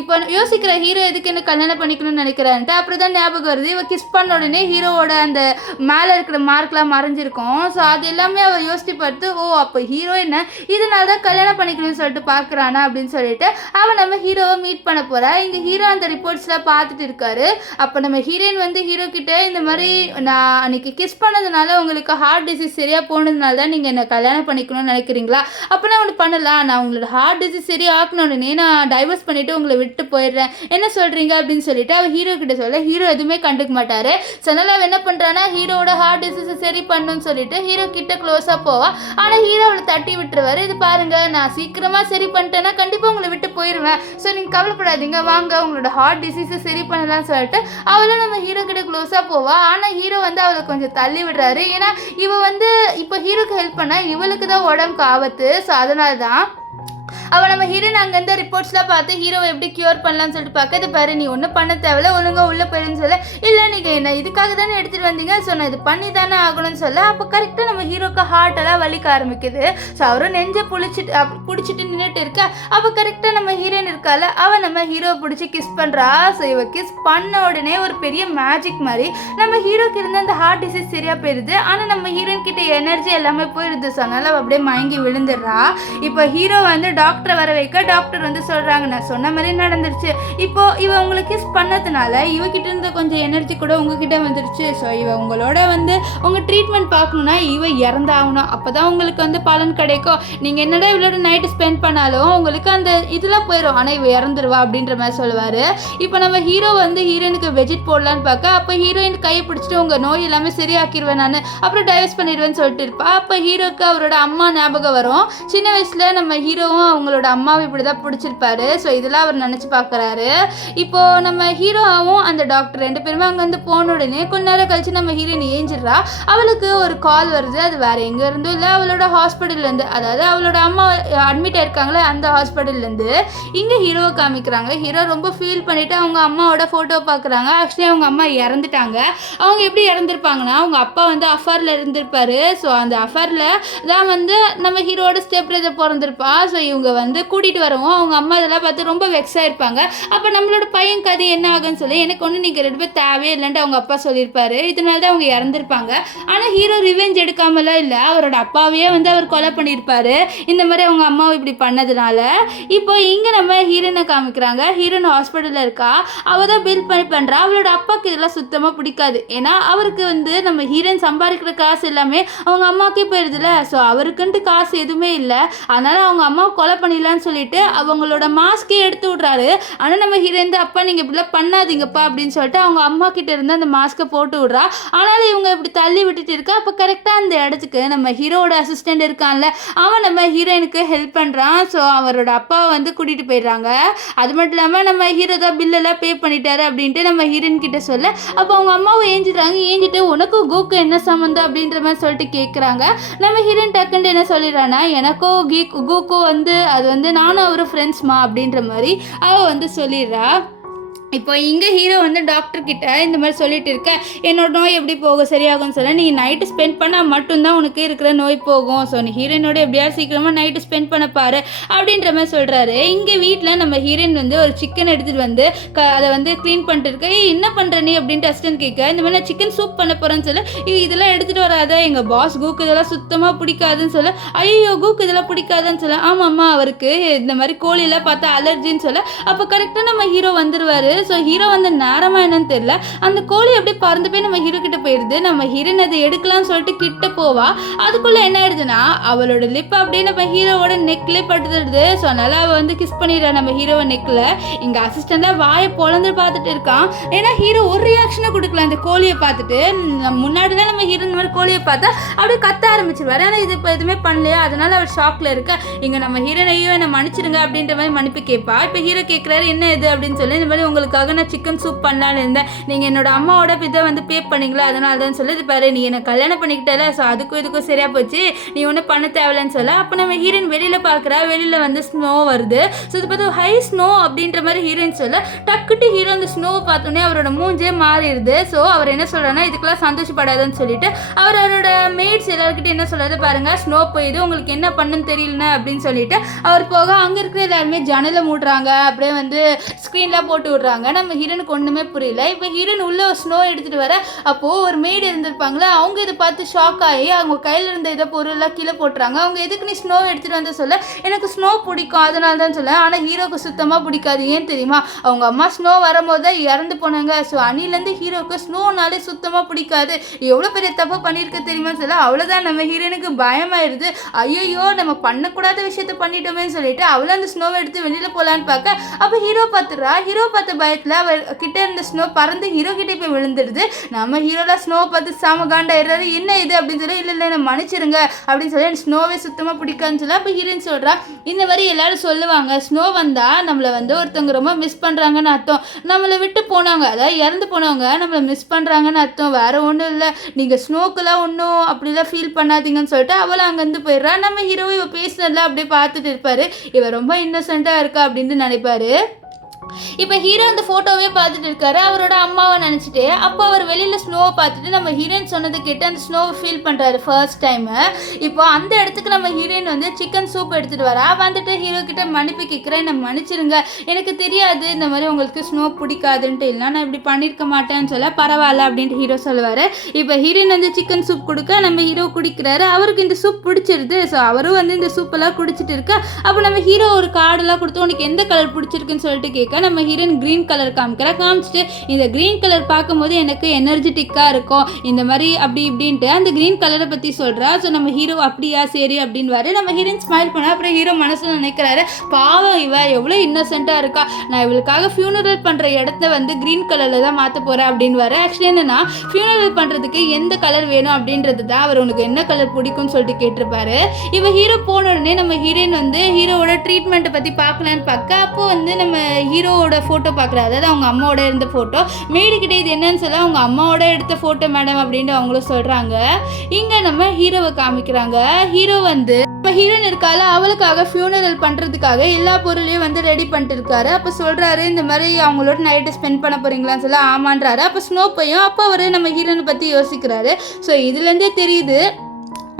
இப்போ யோசிக்கிற ஹீரோ எதுக்கு என்ன கல்யாணம் பண்ணிக்கணும்னு நினைக்கிறான்ட்டு அப்புறம் தான் ஞாபகம் வருது, இவ கிஸ் பண்ண உடனே ஹீரோவோட அந்த மேலே இருக்கிற மார்க்லாம் மறைஞ்சிருக்கும். ஸோ அது எல்லாமே அவள் யோசித்து பார்த்து, ஓ அப்போ ஹீரோ என்ன இதனால தான் கல்யாணம் பண்ணிக்கணும்னு சொல்லிட்டு பார்க்குறானா அப்படின்னு சொல்லிட்டு அவன் நம்ம ஹீரோவை மீட் பண்ண போகிறா. இங்கே ஹீரோ அந்த ரிப்போர்ட்ஸ்லாம் பார்த்துட்டு இருக்காரு. அப்போ நம்ம ஹீரோயின் வந்து ஹீரோ கிட்ட, இந்த மாதிரி நான் அன்றைக்கி கிஸ் பண்ணதுனால உங்களுக்கு ஹார்ட் டிசீஸ் சரியாக போனதுனால தான் நீங்கள் என்னை கல்யாணம் பண்ணிக்கணும்னு நினைக்கிறீங்களா, அப்போ நான் ஒன்று பண்ணலாம், நான் உங்களோட ஹார்ட் டிசீஸ் சரியாக ஆக்கணுன்னே நான் டைவர்ஸ் பண்ணிவிட்டு உங்களை விட்டு போயிடுறேன், என்ன சொல்கிறீங்க அப்படின்னு சொல்லிட்டு அவள் ஹீரோ கிட்ட சொல்ல ஹீரோ எதுவுமே கண்டுக்க மாட்டார். ஸோ அதனால் அவள் என்ன பண்ணுறான்னா ஹீரோட ஹார்ட் டிசீஸை சரி பண்ணணும்னு சொல்லிட்டு ஹீரோ கிட்ட க்ளோஸாக போவா. ஆனால் ஹீரோ அவளை தட்டி விட்டுருவார். இது பாருங்கள் நான் சீக்கிரமாக சரி பண்ணிட்டேன்னா கண்டிப்பாக உங்களை விட்டு போயிடுவேன், ஸோ நீங்கள் கவலைப்படாதீங்க, வாங்க உங்களோட ஹார்ட் டிசீஸை சரி பண்ணலாம்னு சொல்லிட்டு அவளும் நம்ம ஹீரோ கிட்ட க்ளோஸாக போவா. ஆனால் ஹீரோ வந்து அவளை கொஞ்சம் தள்ளி விடுறாரு. ஏன்னா இவ வந்து இப்போ ஹீரோக்கு ஹெல்ப் பண்ணா இவளுக்கு தான் உடம்புக்கு ஆபத்து. ஸோ அதனால தான் அவள் நம்ம ஹீரோயின் அங்கேருந்து ரிப்போர்ட்ஸ்லாம் பார்த்து ஹீரோவை எப்படி க்யூர் பண்ணலான்னு சொல்லிட்டு பார்க்க, இது பாரு நீ ஒன்றும் பண்ண தேவையில்ல, ஒழுங்காக உள்ளே போயிடுன்னு சொல்ல, இல்லை நீங்கள் என்ன இதுக்காக தானே எடுத்துகிட்டு வந்தீங்க, ஸோ நான் இது பண்ணி தானே ஆகணும்னு சொல்ல, அப்போ கரெக்டாக நம்ம ஹீரோக்கு ஹார்ட்டெல்லாம் வலிக்க ஆரம்பிக்குது. ஸோ அவரும் நெஞ்சை பிடிச்சிட்டு நின்றுட்டு இருக்க, அப்போ கரெக்டாக நம்ம ஹீரோயின் இருக்கால அவள் நம்ம ஹீரோவை பிடிச்சி கிஸ் பண்ணுறா. ஸோ இவ கிஸ் பண்ண உடனே ஒரு பெரிய மேஜிக் மாதிரி நம்ம ஹீரோக்கு இருந்த அந்த ஹார்ட் டிசீஸ் சரியாக போயிடுது. ஆனால் நம்ம ஹீரோயின் கிட்ட எனர்ஜி எல்லாமே போயிடுது. ஸோ அதனால் அவள் அப்படியே மயங்கி விழுந்துடுறா. இப்போ ஹீரோ வந்து டாக்டரை வர வைக்க டாக்டர் வந்து சொல்கிறாங்க, நான் சொன்ன மாதிரி நடந்துருச்சு, இப்போது இவ உங்களுக்கு கிஸ் பண்ணதுனால இவகிட்ட இருந்த கொஞ்சம் எனர்ஜி கூட உங்ககிட்ட வந்துருச்சு, ஸோ இவ உங்களோட வந்து உங்கள் ட்ரீட்மெண்ட் பார்க்கணுன்னா இவ இறந்தாகணும், அப்போ தான் உங்களுக்கு வந்து பலன் கிடைக்கும், நீங்கள் என்னடா இவளோட நைட்டு ஸ்பெண்ட் பண்ணாலும் உங்களுக்கு அந்த இதெல்லாம் போயிடும், ஆனால் இவ இறந்துருவா அப்படின்ற மாதிரி சொல்லுவார். இப்போ நம்ம ஹீரோ வந்து ஹீரோயினுக்கு வெஜிட் போடலான்னு பார்க்க, அப்போ ஹீரோயின் கையை பிடிச்சிட்டு உங்கள் நோய் எல்லாமே சரியாக்கிடுவேன் நான், அப்புறம் டைவர்ஸ் பண்ணிடுவேன்னு சொல்லிட்டு இருப்பா. அப்போ ஹீரோக்கு அவரோட அம்மா ஞாபகம் வரும். சின்ன வயசில் நம்ம ஹீரோவும் அவங்க அவங்களோட அம்மாவை இப்படி தான் பிடிச்சிருப்பாரு. ஸோ இதெல்லாம் அவர் நினச்சி பார்க்குறாரு. இப்போது நம்ம ஹீரோவும் அந்த டாக்டர் 2 பேருமே அங்கேருந்து போன உடனே கொஞ்ச நேரம் கழிச்சு நம்ம ஹீரோயின் ஏஞ்சிடுறா. அவளுக்கு ஒரு கால் வருது. அது வேறு எங்கே இருந்தும் இல்லை, அவளோட ஹாஸ்பிட்டல்லேருந்து, அதாவது அவளோட அம்மா அட்மிட் ஆயிருக்காங்களே அந்த ஹாஸ்பிட்டல்லேருந்து இங்கே ஹீரோவை காமிக்கிறாங்க. ஹீரோ ரொம்ப ஃபீல் பண்ணிவிட்டு அவங்க அம்மாவோட ஃபோட்டோ பார்க்குறாங்க. ஆக்சுவலி அவங்க அம்மா இறந்துட்டாங்க. அவங்க எப்படி இறந்துருப்பாங்கன்னா, அவங்க அப்பா வந்து அஃபேரில் இருந்திருப்பாரு. ஸோ அந்த அஃபேரில் தான் வந்து நம்ம ஹீரோட ஸ்டெப் பிரதர் பிறந்திருப்பா. ஸோ இவங்க வந்து கூட்டிகிட்டு வரவும் அவங்க அம்மா இதெல்லாம் பார்த்து ரொம்ப வெக்ஸாக இருப்பாங்க. அப்போ நம்மளோட பையன் கதை என்ன ஆகுன்னு சொல்லி, எனக்கு ஒன்று நீங்கள் 2 பேர் தேவையே இல்லைன்ட்டு அவங்க அப்பா சொல்லியிருப்பாரு. இதனால தான் அவங்க இறந்துருப்பாங்க. ஆனால் ஹீரோ ரிவெஞ்ச் எடுக்காமலாம் இல்லை, அவரோட அப்பாவையே வந்து அவர் கொலை பண்ணியிருப்பாரு இந்த மாதிரி அவங்க அம்மாவை இப்படி பண்ணதுனால. இப்போ இங்கே நம்ம ஹீரோனை காமிக்கிறாங்க. ஹீரோயின் ஹாஸ்பிட்டலில் இருக்கா. அவள் தான் பில் பண்ணுறா. அவளோட அப்பாவுக்கு இதெல்லாம் சுத்தமாக பிடிக்காது. ஏன்னா அவருக்கு வந்து நம்ம ஹீரோயின் சம்பாதிக்கிற காசு எல்லாமே அவங்க அம்மாவுக்கே போயிடுதுல. ஸோ அவருக்குன்ட்டு காசு எதுவுமே இல்லை. அதனால் அவங்க அம்மாவை கொலை பண்ணிடலான்னு சொல்லிட்டு அவங்களோட மாஸ்கே எடுத்து விட்றாரு. ஆனால் நம்ம ஹீரோயின் தான், அப்பா நீங்கள் இப்படிலாம் பண்ணாதீங்கப்பா அப்படின்னு சொல்லிட்டு அவங்க அம்மா கிட்ட இருந்து அந்த மாஸ்க்கை போட்டு விட்றா. ஆனாலும் இவங்க இப்படி தள்ளி விட்டுட்டு இருக்கா. அப்போ கரெக்டாக அந்த இடத்துக்கு நம்ம ஹீரோவோட அசிஸ்டண்ட் இருக்கான்ல, அவன் நம்ம ஹீரோயினுக்கு ஹெல்ப் பண்ணுறான். ஸோ அவரோட அப்பாவை வந்து கூட்டிகிட்டு போயிடுறாங்க. அது மட்டும் இல்லாமல் நம்ம ஹீரோ தான் பில்லெல்லாம் பே பண்ணிட்டாரு அப்படின்ட்டு நம்ம ஹீரோயின் கிட்ட சொல்ல, அப்போ அவங்க அம்மாவை ஏஞ்சிடுறாங்க. ஏஞ்சிட்டு உனக்கும் கோக்கு என்ன சம்மந்தம் அப்படின்ற மாதிரி சொல்லிட்டு கேட்குறாங்க. நம்ம ஹீரோயின் டக்குன்ட்டு என்ன சொல்லிடுறான்னா, எனக்கும் கோக்கு வந்து அது வந்து நானும் அவரும் ஃப்ரெண்ட்ஸ்மா அப்படின்ற மாதிரி அவள் வந்து சொல்லிடுறா. இப்போ இங்கே ஹீரோ வந்து டாக்டர்கிட்ட இந்த மாதிரி சொல்லிட்டு இருக்க, என்னோட நோய் எப்படி போகும் சரியாகும்னு சொல்ல, நீ நைட்டு ஸ்பெண்ட் பண்ணால் மட்டும்தான் உனக்கு இருக்கிற நோய் போகும். ஸோ நீ ஹீரோயினோட எப்படியாவது சீக்கிரமாக நைட்டு ஸ்பெண்ட் பண்ண பாரு அப்படின்ற மாதிரி சொல்கிறாரு. இங்கே வீட்டில் நம்ம ஹீரோயின் வந்து ஒரு சிக்கன் எடுத்துகிட்டு வந்து அதை வந்து க்ளீன் பண்ணிட்டு இருக்க. என்ன பண்ணுற நீ அப்படின்ட்டு அசிஸ்டன்ட் கேட்க, இந்த மாதிரி நான் சிக்கன் சூப் பண்ண போகிறேன்னு சொல்ல, இதெல்லாம் எடுத்துகிட்டு வராத, எங்கள் பாஸ் கூக்கு இதெல்லாம் சுத்தமாக பிடிக்காதுன்னு சொல்ல, ஐயோ கூக்கு இதெல்லாம் பிடிக்காதுன்னு சொல்ல, ஆமாம்மா அவருக்கு இந்த மாதிரி கோழியெல்லாம் பார்த்தா அலர்ஜின்னு சொல்ல, அப்போ கரெக்டாக நம்ம ஹீரோ வந்துடுவார். ஸோ ஹீரோ வந்து நேரமாக என்னன்னு தெரியல, அந்த கோழி அப்படியே பறந்து போய் நம்ம ஹீரோ கிட்ட போயிடுது. நம்ம ஹீரோயின் அதை எடுக்கலாம்னு சொல்லிட்டு கிட்ட போவா. அதுக்குள்ளே என்ன ஆயிடுதுன்னா, அவளோட லிப் அப்படியே நம்ம ஹீரோவோட நெக்லே பட்டுடுது. ஸோ அதனால அவள் வந்து கிஸ் பண்ணிடுறா நம்ம ஹீரோவை நெக்கில். இங்கே அசிஸ்டண்டாக வாயை பொழந்து பார்த்துட்டு இருக்கான். ஏன்னா ஹீரோ ஒரு ரியாக்ஷனை கொடுக்கல அந்த கோழியை பார்த்துட்டு. முன்னாடிலாம் நம்ம ஹீரோ இந்த மாதிரி கோழியை பார்த்தா அப்படியே கத்த ஆரம்பிச்சிருவார். ஆனால் இது இப்போ எதுவுமே பண்ணலையா, அதனால அவர் ஷாக்கில் இருக்க. இங்கே நம்ம ஹீரோனையும் என்னை மன்னிச்சிடுங்க அப்படின்ற மாதிரி மன்னிப்பு கேட்பா. இப்போ ஹீரோ கேட்குறாரு என்ன இது அப்படின்னு சொல்லி, இந்த மாதிரி உங்களுக்கு நான் சிக்கன் சூப் பண்ணலான்னு இருந்தேன், நீங்கள் என்னோட அம்மாவோட இதை வந்து பே பண்ணிங்களா, அதனால தான் சொல்லி, இது பாரு நீ என்னை கல்யாணம் பண்ணிக்கிட்டல, ஸோ அதுக்கும் இதுக்கும் சரியாக போச்சு, நீ ஒன்றும் பண்ண தேவையில்லைன்னு சொல்ல. அப்போ நம்ம ஹீரோயின் வெளியில் பார்க்குறா. வெளியில் வந்து ஸ்னோ வருது. ஸோ இது பார்த்து ஹை ஸ்னோ அப்படின்ற மாதிரி ஹீரோயின் சொல்ல, டக்குட்டு ஹீரோ அந்த ஸ்னோவை பார்த்தோன்னே அவரோட மூஞ்சே மாறிடுது. ஸோ அவர் என்ன சொல்கிறாருன்னா, இதுக்கெல்லாம் சந்தோஷப்படாதுன்னு சொல்லிட்டு அவரோட மேட்ஸ் எல்லாருக்கிட்ட என்ன சொல்கிறது, பாருங்கள் ஸ்னோ போயிது, உங்களுக்கு என்ன பண்ணுன்னு தெரியலன்னு அப்படின்னு சொல்லிட்டு அவர் போக அங்கே இருக்கிற எல்லாருமே ஜன்னலை மூடுறாங்க. அப்படியே வந்து ஸ்க்ரீன்லாம் போட்டு விட்றாங்க. நம்ம ஹீரோனுக்கு ஒன்றுமே புரியல. இப்போ ஹீரோயின் உள்ள ஸ்னோ எடுத்துகிட்டு வர, அப்போது ஒரு மெய்டு இருந்திருப்பாங்களே, அவங்க இதை பார்த்து ஷாக் ஆகி அவங்க கையில் இருந்த இதை பொருளெல்லாம் கீழே போட்டுறாங்க. அவங்க எதுக்கு நீ ஸ்னோ எடுத்துகிட்டு வந்து சொல்ல, எனக்கு ஸ்னோ பிடிக்கும் அதனால தான் சொல்ல. ஆனால் ஹீரோக்கு சுத்தமாக பிடிக்காது. ஏன் தெரியுமா, அவங்க அம்மா ஸ்னோ வரும்போது தான் இறந்து போனாங்க. ஸோ அன்னிலேருந்து ஹீரோக்கு ஸ்னோனாலே சுத்தமாக பிடிக்காது. எவ்வளோ பெரிய தப்பு பண்ணியிருக்க தெரியுமான்னு சொல்ல, அவ்வளோதான் நம்ம ஹீரோனுக்கு பயமாயிருது. ஐயோ நம்ம பண்ணக்கூடாத விஷயத்த பண்ணிட்டோமேன்னு சொல்லிட்டு அவளை அந்த ஸ்னோவை எடுத்து வெளியில் போகலான்னு பார்க்க, அப்போ ஹீரோ பார்த்துடுறா. ஹீரோ பார்த்த பயத்தில் அவள் கிட்ட இருந்த ஸ்னோ பறந்து ஹீரோ கிட்டே போய் விழுந்துடுது. நம்ம ஹீரோலாம் ஸ்னோவை பார்த்து சாம காண்டாயிடுறாரு. என்ன இது அப்படின்னு சொல்லி, இல்லை என்ன மன்னிச்சிருங்க அப்படின்னு சொல்லி, எனக்கு ஸ்னோவே சுத்தமாக பிடிக்காதுன்னு சொல்ல. அப்போ ஹீரோயின் சொல்கிறா, இந்த மாதிரி எல்லாரும் சொல்லுவாங்க, ஸ்னோ வந்தால் நம்மளை வந்து ஒருத்தவங்க ரொம்ப மிஸ் பண்ணுறாங்கன்னு அர்த்தம், நம்மளை விட்டு போனாங்க, அதாவது இறந்து போனவங்க நம்மளை மிஸ் பண்ணுறாங்கன்னு அர்த்தம், வேறு ஒன்றும் இல்லை, நீங்கள் ஸ்னோக்கெல்லாம் ஒன்றும் அப்படிலாம் ஃபீல் பண்ணாதீங்கன்னு சொல்லிட்டு அவளை அங்கேருந்து போயிடுறா. நம்ம ஹீரோ இவ பேசுனதெல்லாம் அப்படியே பார்த்துட்டு இருப்பார். இவ ரொம்ப இன்னசென்ட்டாக இருக்கா அப்படின்னு நினைப்பாரு. இப்போ ஹீரோ அந்த ஃபோட்டோவே பார்த்துட்டு இருக்காரு, அவரோட அம்மாவை நினச்சிட்டு. அப்போ அவர் வெளியில் ஸ்னோவை பார்த்துட்டு நம்ம ஹீரோயின் சொன்னதை கேட்டு அந்த ஸ்னோவை ஃபீல் பண்ணுறாரு ஃபர்ஸ்ட் டைமு. இப்போ அந்த இடத்துக்கு நம்ம ஹீரோயின் வந்து சிக்கன் சூப் எடுத்துகிட்டு வரா. வந்துட்டு ஹீரோ கிட்ட மன்னிப்பு கேட்குறேன், என்னை மன்னிச்சிருங்க, எனக்கு தெரியாது இந்த மாதிரி உங்களுக்கு ஸ்னோ பிடிக்காதுன்ட்டு, இல்லை நான் இப்படி பண்ணியிருக்க மாட்டேன்னு சொல்ல, பரவாயில்ல அப்படின்ட்டு ஹீரோ சொல்லுவார். இப்போ ஹீரோயின் வந்து சிக்கன் சூப் கொடுக்க நம்ம ஹீரோ குடிக்கிறாரு. அவருக்கு இந்த சூப் பிடிச்சிருது. ஸோ அவரும் வந்து இந்த சூப்பெல்லாம் குடிச்சிட்டு இருக்க. அப்போ நம்ம ஹீரோ ஒரு கார்டெல்லாம் கொடுத்து உனக்கு எந்த கலர் பிடிச்சிருக்குன்னு சொல்லிட்டு கேட்க, இருக்க நம்ம ஹீரோயின் க்ரீன் கலர் காமிச்சிட்டு இந்த க்ரீன் கலர் பார்க்கும்போது எனக்கு எனர்ஜெட்டிக்காக இருக்கும் இந்த மாதிரி அப்படி இப்படின்ட்டு அந்த க்ரீன் கலரை பற்றி சொல்கிறா. ஸோ நம்ம ஹீரோ அப்படியா சரி அப்படின்வாரு. நம்ம ஹீரோயின் ஸ்மைல் பண்ண அப்புறம் ஹீரோ மனசில் நினைக்கிறாரு, பாவம் இவ எவ்வளோ இன்னசென்ட்டாக இருக்கா, நான் இவளுக்காக ஃபியூனரல் பண்ணுற இடத்த வந்து க்ரீன் கலரில் தான் மாற்ற போகிறேன் அப்படின்வாரு. ஆக்சுவலி என்னன்னா ஃபியூனரல் பண்ணுறதுக்கு எந்த கலர் வேணும் அப்படின்றது தான் அவர் உனக்கு என்ன கலர் பிடிக்கும்னு சொல்லிட்டு கேட்டிருப்பாரு. இவ ஹீரோ போன உடனே நம்ம ஹீரோயின் வந்து ஹீரோவோட ட்ரீட்மெண்ட்டை பற்றி பார்க்கலான்னு பார்க்க அப்போ வந்து நம்ம ஹீரோவோட ஃபோட்டோ பார்க்குறாரு. அதாவது அவங்க அம்மாவோட இருந்த ஃபோட்டோ மேடிக்கிட்டே இது என்னன்னு சொல்ல அவங்க அம்மாவோட எடுத்த ஃபோட்டோ மேடம் அப்படின்ட்டு அவங்களும் சொல்கிறாங்க. இங்கே நம்ம ஹீரோவை காமிக்கிறாங்க. ஹீரோ வந்து இப்போ ஹீரோயின் இருக்கால அவளுக்காக ஃபியூனரல் பண்ணுறதுக்காக எல்லா பொருளையும் வந்து ரெடி பண்ணிட்டு இருக்காரு. அப்போ சொல்கிறாரு இந்த மாதிரி அவங்களோட நைட்டு ஸ்பெண்ட் பண்ண போகிறீங்களான்னு சொல்ல ஆமான்றாரு. அப்போ ஸ்னோப்பையும் அப்போ அவர் நம்ம ஹீரோயினை பற்றி யோசிக்கிறாரு. ஸோ இதுலேருந்தே தெரியுது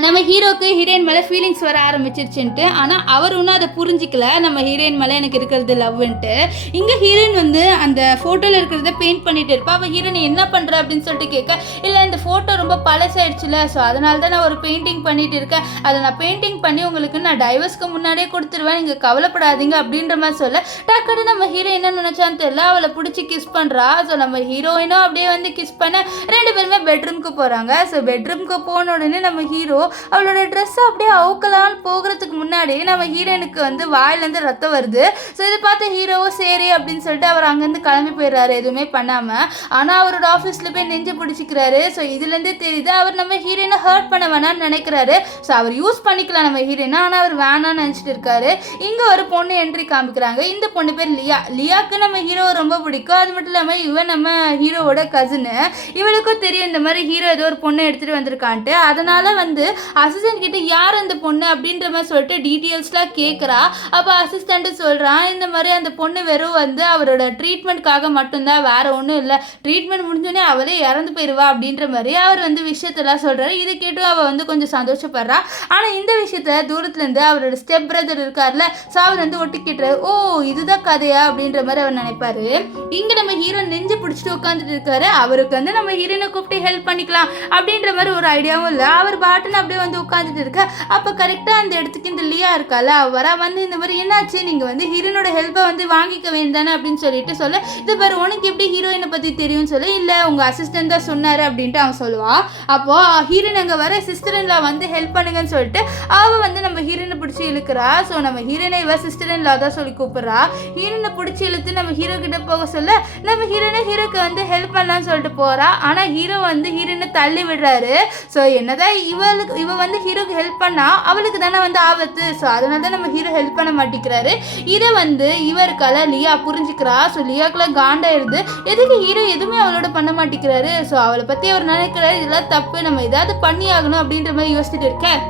நம்ம ஹீரோக்கு ஹீரோயின் மேலே ஃபீலிங்ஸ் வர ஆரம்பிச்சிருச்சுன்ட்டு. ஆனால் அவர் இன்னும் அதை புரிஞ்சிக்கல, நம்ம ஹீரோயின் மேலே எனக்கு இருக்கிறது லவ்ன்ட்டு. இங்கே ஹீரோயின் வந்து அந்த ஃபோட்டோவில் இருக்கிறத பெயிண்ட் பண்ணிட்டு இருப்பா. அவள் ஹீரோயின் என்ன பண்ணுற அப்படின்னு சொல்லிட்டு கேட்க, இல்லை இந்த ஃபோட்டோ ரொம்ப பழசாயிடுச்சுல, ஸோ அதனால தான் நான் ஒரு பெயிண்டிங் பண்ணிட்டு இருக்கேன், அதை நான் பெயிண்டிங் பண்ணி உங்களுக்கு நான் டைவர்ஸ்க்கு முன்னாடியே கொடுத்துருவேன், நீங்கள் கவலைப்படாதீங்க அப்படின்ற மாதிரி சொல்ல டக்குன்னு நம்ம ஹீரோ என்ன நினச்சான்னு தெரியல, அவளை பிடிச்சி கிஸ் பண்ணுறா. ஸோ நம்ம ஹீரோயினும் அப்படியே வந்து கிஸ் பண்ண ரெண்டு பேருமே பெட்ரூம்க்கு போகிறாங்க. ஸோ பெட்ரூம்க்கு போன உடனே நம்ம ஹீரோ அவளோட ட்ரெஸ்ஸை அப்படியே அவுக்கலான்னு போகிறதுக்கு முன்னாடி நம்ம ஹீரோயினுக்கு வந்து வாயிலேருந்து ரத்தம் வருது. ஸோ இதை பார்த்து ஹீரோவும் சரி அப்படின்னு சொல்லிட்டு அவர் அங்கேருந்து கிளம்பி போயிடுறாரு எதுவுமே பண்ணாமல். ஆனால் அவரோட ஆஃபீஸில் போய் நெஞ்சு பிடிச்சிக்கிறாரு. ஸோ இதுலேருந்தே தெரியுது அவர் நம்ம ஹீரோயினை ஹர்ட் பண்ண வேணான்னு நினைக்கிறாரு. ஸோ அவர் யூஸ் பண்ணிக்கலாம் நம்ம ஹீரோயினை, ஆனால் அவர் வேணான்னு நினச்சிட்டு இருக்காரு. இங்கே ஒரு பொண்ணு என்ட்ரி காமிக்கிறாங்க. இந்த பொண்ணு பேர் லியா. லியாவுக்கு நம்ம ஹீரோவை ரொம்ப பிடிக்கும். அது மட்டும் இல்லாமல் இவன் நம்ம ஹீரோவோட கசினு. இவளுக்கும் தெரியும் இந்த மாதிரி ஹீரோ ஏதோ ஒரு பொண்ணு எடுத்துகிட்டு வந்திருக்கான்ட்டு. அதனால் வந்து அசிஸ்டன்ட் கிட்ட யார் அந்த பொண்ணு அப்படின்ற மாதிரி சொல்லிட்டு டீட்டெயில்ஸ்லாம் கேட்குறா. அப்போ அசிஸ்டண்ட்டு சொல்கிறான் இந்த மாதிரி அந்த பொண்ணு வெறும் வந்து அவரோட ட்ரீட்மெண்ட்காக மட்டும்தான், வேறு ஒன்றும் இல்லை, ட்ரீட்மெண்ட் முடிஞ்சோடனே அவளே இறந்து போயிடுவா அப்படின்ற மாதிரி அவர் வந்து விஷயத்தெல்லாம் சொல்கிறாரு. இது கேட்டும் அவள் வந்து கொஞ்சம் சந்தோஷப்படுறா. ஆனால் இந்த விஷயத்த தூரத்துலேருந்து அவரோட ஸ்டெப் பிரதர் இருக்கார்ல, ஸோ அவர் வந்து ஒட்டிக்கிட்டுறாரு. ஓ இதுதான் கதையா அப்படின்ற மாதிரி அவர் நினைப்பாரு. இங்கே நம்ம ஹீரோ நெஞ்சு பிடிச்சிட்டு உட்காந்துட்டு இருக்காரு. அவருக்கு வந்து நம்ம ஹீரோனை கூப்பிட்டு ஹெல்ப் பண்ணிக்கலாம் அப்படின்ற மாதிரி ஒரு ஐடியாவும் இல்லை. அவர் பாட்டுன்னு அப்படியே வந்து உட்காந்துட்டு இருக்க. அப்போ கரெக்டாக அந்த இடத்துக்கு இந்த லியா இருக்கால அவரா வந்து இந்த மாதிரி என்னாச்சு, நீங்கள் வந்து ஹீரோனோட ஹெல்ப்பை வந்து வாங்கிக்க வேண்டானே அப்படின்னு சொல்லிட்டு சொல்ல, இது பாரு உனக்கு எப்படி ஹீரோயினை பற்றி தெரியும்னு சொல்ல, இல்லை உங்கள் அசிஸ்டன்ட் தான் சொன்னார் அப்படின்ட்டு அவன் சொல்லுவான். அப்போது ஹீரோயின் அங்கே வர சிஸ்டர் இன் லா வந்து ஹெல்ப் பண்ணுங்கன்னு சொல்லிட்டு அவள் வந்து நம்ம ஹீரோயினை பிடிச்சி இழுக்கிறா. ஸோ நம்ம ஹீரோயினை இவ சிஸ்டர் இன் லா தான் சொல்லி கூப்பிட்றா. ஹீரோயினை பிடிச்சி இழுத்து நம்ம ஹீரோ கிட்ட போக சொல்ல நம்ம ஹீரோக்கு வந்து ஹெல்ப் பண்ணலான்னு சொல்லிட்டு போகிறா. ஆனால் ஹீரோ வந்து ஹீரோயினை தள்ளி விடுறாரு. ஸோ என்னதான் இவ வந்து ஹீரோக்கு ஹெல்ப் பண்ணா அவளுக்கு தானே வந்து ஆபத்து. ஸோ அதனால தான் நம்ம ஹீரோ ஹெல்ப் பண்ண மாட்டேங்கிறாரு. இதை வந்து இவருக்கால லியா புரிஞ்சுக்கிறா. ஸோ லியாக்குலாம் காண்டாயிருது, எதுக்கு ஹீரோ எதுவுமே அவளோட பண்ண மாட்டேங்கிறாரு. ஸோ அவளை பற்றி அவர் நினைக்கிறாரு இதெல்லாம் தப்பு, நம்ம ஏதாவது பண்ணி ஆகணும் அப்படின்ற மாதிரி யோசிச்சுட்டு இருக்கேன்.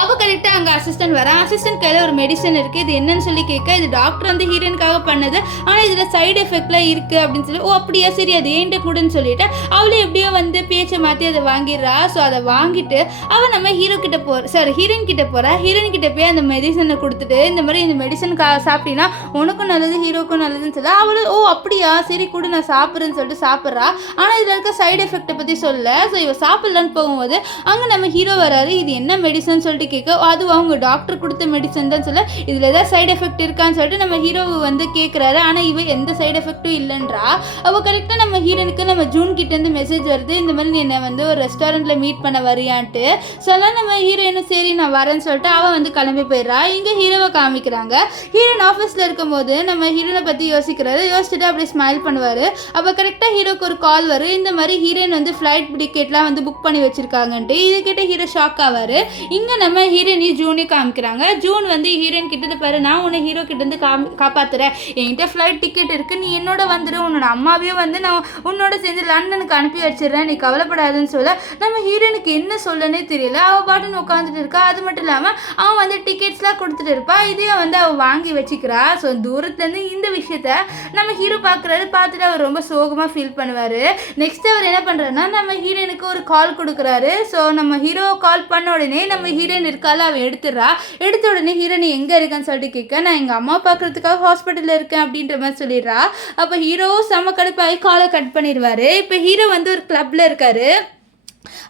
அப்போ கரெக்டாக அங்கே அசிஸ்டன்ட் வரேன். அசிஸ்டன்ட் கையில் ஒரு மெடிசன் இருக்குது, இது என்னன்னு சொல்லி கேட்க, இது டாக்டர் வந்து ஹீரோயினுக்காக பண்ணது, ஆனால் இதில் சைடு எஃபெக்ட்லாம் இருக்குது அப்படின்னு சொல்லி, ஓ அப்படியா சரி அது ஏன்ட்டு கூடன்னு சொல்லிட்டு அவளே எப்படியோ வந்து பேச்சை மாற்றி அதை வாங்கிடுறா. ஸோ அதை வாங்கிட்டு அவள் நம்ம ஹீரோயின் கிட்ட போகிறா. ஹீரோயின் கிட்ட போய் அந்த மெடிசனை கொடுத்துட்டு இந்த மாதிரி இந்த மெடிசன் சாப்பிட்டீங்கன்னா உனக்கும் நல்லது ஹீரோக்கும் நல்லதுன்னு சொல்ல, அவளு ஓ அப்படியா சரி கூட நான் சாப்பிட்றேன்னு சொல்லிட்டு சாப்பிட்றா. ஆனால் இதில் இருக்க சைடு எஃபெக்டை பற்றி சொல்ல. ஸோ இவ சாப்பிட்லான்னு போகும்போது அங்கே நம்ம ஹீரோ வராரு. இது என்ன மெடிசன் சொல்லிட்டு கேட்க, அது அவங்க டாக்டர் கொடுத்த மெடிசன் தான் சொல்ல, இதில் ஏதாவது சைடு எஃபெக்ட் இருக்கான்னு சொல்லிட்டு நம்ம ஹீரோவை வந்து கேட்குறாரு. ஆனால் இவ எந்த சைடு எஃபெக்டும் இல்லைன்றா. அவள் கரெக்டாக நம்ம ஹீரோனுக்கு நம்ம ஜூன் கிட்டேருந்து மெசேஜ் வருது, இந்த மாதிரி நீ என்னை வந்து ஒரு ரெஸ்டாரண்ட்டில் மீட் பண்ண வரியான்ட்டு சொல்ல, நம்ம ஹீரோயினும் சரி நான் வரேன்னு சொல்லிட்டு அவள் வந்து கிளம்பி போயிடுறா. இங்கே ஹீரோவை காமிக்கிறாங்க. ஹீரோயின் ஆஃபீஸில் இருக்கும்போது நம்ம ஹீரோனை பற்றி யோசிச்சுட்டு அப்படியே ஸ்மைல் பண்ணுவார். அப்போ கரெக்டாக ஹீரோக்கு ஒரு கால் வரும், இந்த மாதிரி ஹீரோயின் வந்து ஃப்ளைட் டிக்கெட்லாம் வந்து புக் பண்ணி வச்சுருக்காங்கன்ட்டு. இது கிட்ட ஹீரோ ஷாக் ஆவார். இங்கே நம்ம ஹீரோயினி ஜூனே காமிக்கிறாங்க. ஜூன் வந்து ஹீரோயின் கிட்ட பாரு, நான் உன்னை ஹீரோ கிட்டேருந்து காப்பாற்றுறேன், என்கிட்ட ஃப்ளைட் டிக்கெட் இருக்குது, நீ என்னோட வந்துடு, உன்னோட அம்மாவையும் வந்து நான் உன்னோட சேர்ந்து லண்டனுக்கு அனுப்பி வச்சிடுறேன், நீ கவலைப்படாதுன்னு சொல்ல நம்ம ஹீரோனுக்கு என்ன சொல்லனே தெரியல. அவள் பாட்டுன்னு உட்காந்துட்டு இருக்கா. அது மட்டும் இல்லாமல் அவன் வந்து டிக்கெட்ஸ்லாம் கொடுத்துட்டு இருப்பா. இதையும் வந்து அவள் வாங்கி வச்சுக்கிறா. ஸோ தூரத்துலேருந்து இந்த விஷயத்த நம்ம ஹீரோ பார்க்குறாரு. பார்த்துட்டு அவர் ரொம்ப சோகமாக ஃபீல் பண்ணுவார். நெக்ஸ்ட் அவர் என்ன பண்ணுறாருன்னா நம்ம ஹீரோனுக்கு ஒரு கால் கொடுக்குறாரு. ஸோ நம்ம ஹீரோ கால் பண்ண உடனே நம்ம ஹீரோயின் இருக்கால அவள் எடுத்த உடனே ஹீரோயின் எங்கே இருக்கான்னு சொல்லிட்டு கேட்க, நான் எங்கள் அம்மா பார்க்குறதுக்காக ஹாஸ்பிட்டலில் இருக்கேன் அப்படின்ற மாதிரி சொல்லிடுறா. அப்போ ஹீரோ செம்ம கடுப்பாகி காலை கட் பண்ணிடுவார். இப்போ ஹீரோ வந்து ஒரு கிளப்பில் இருக்காரு.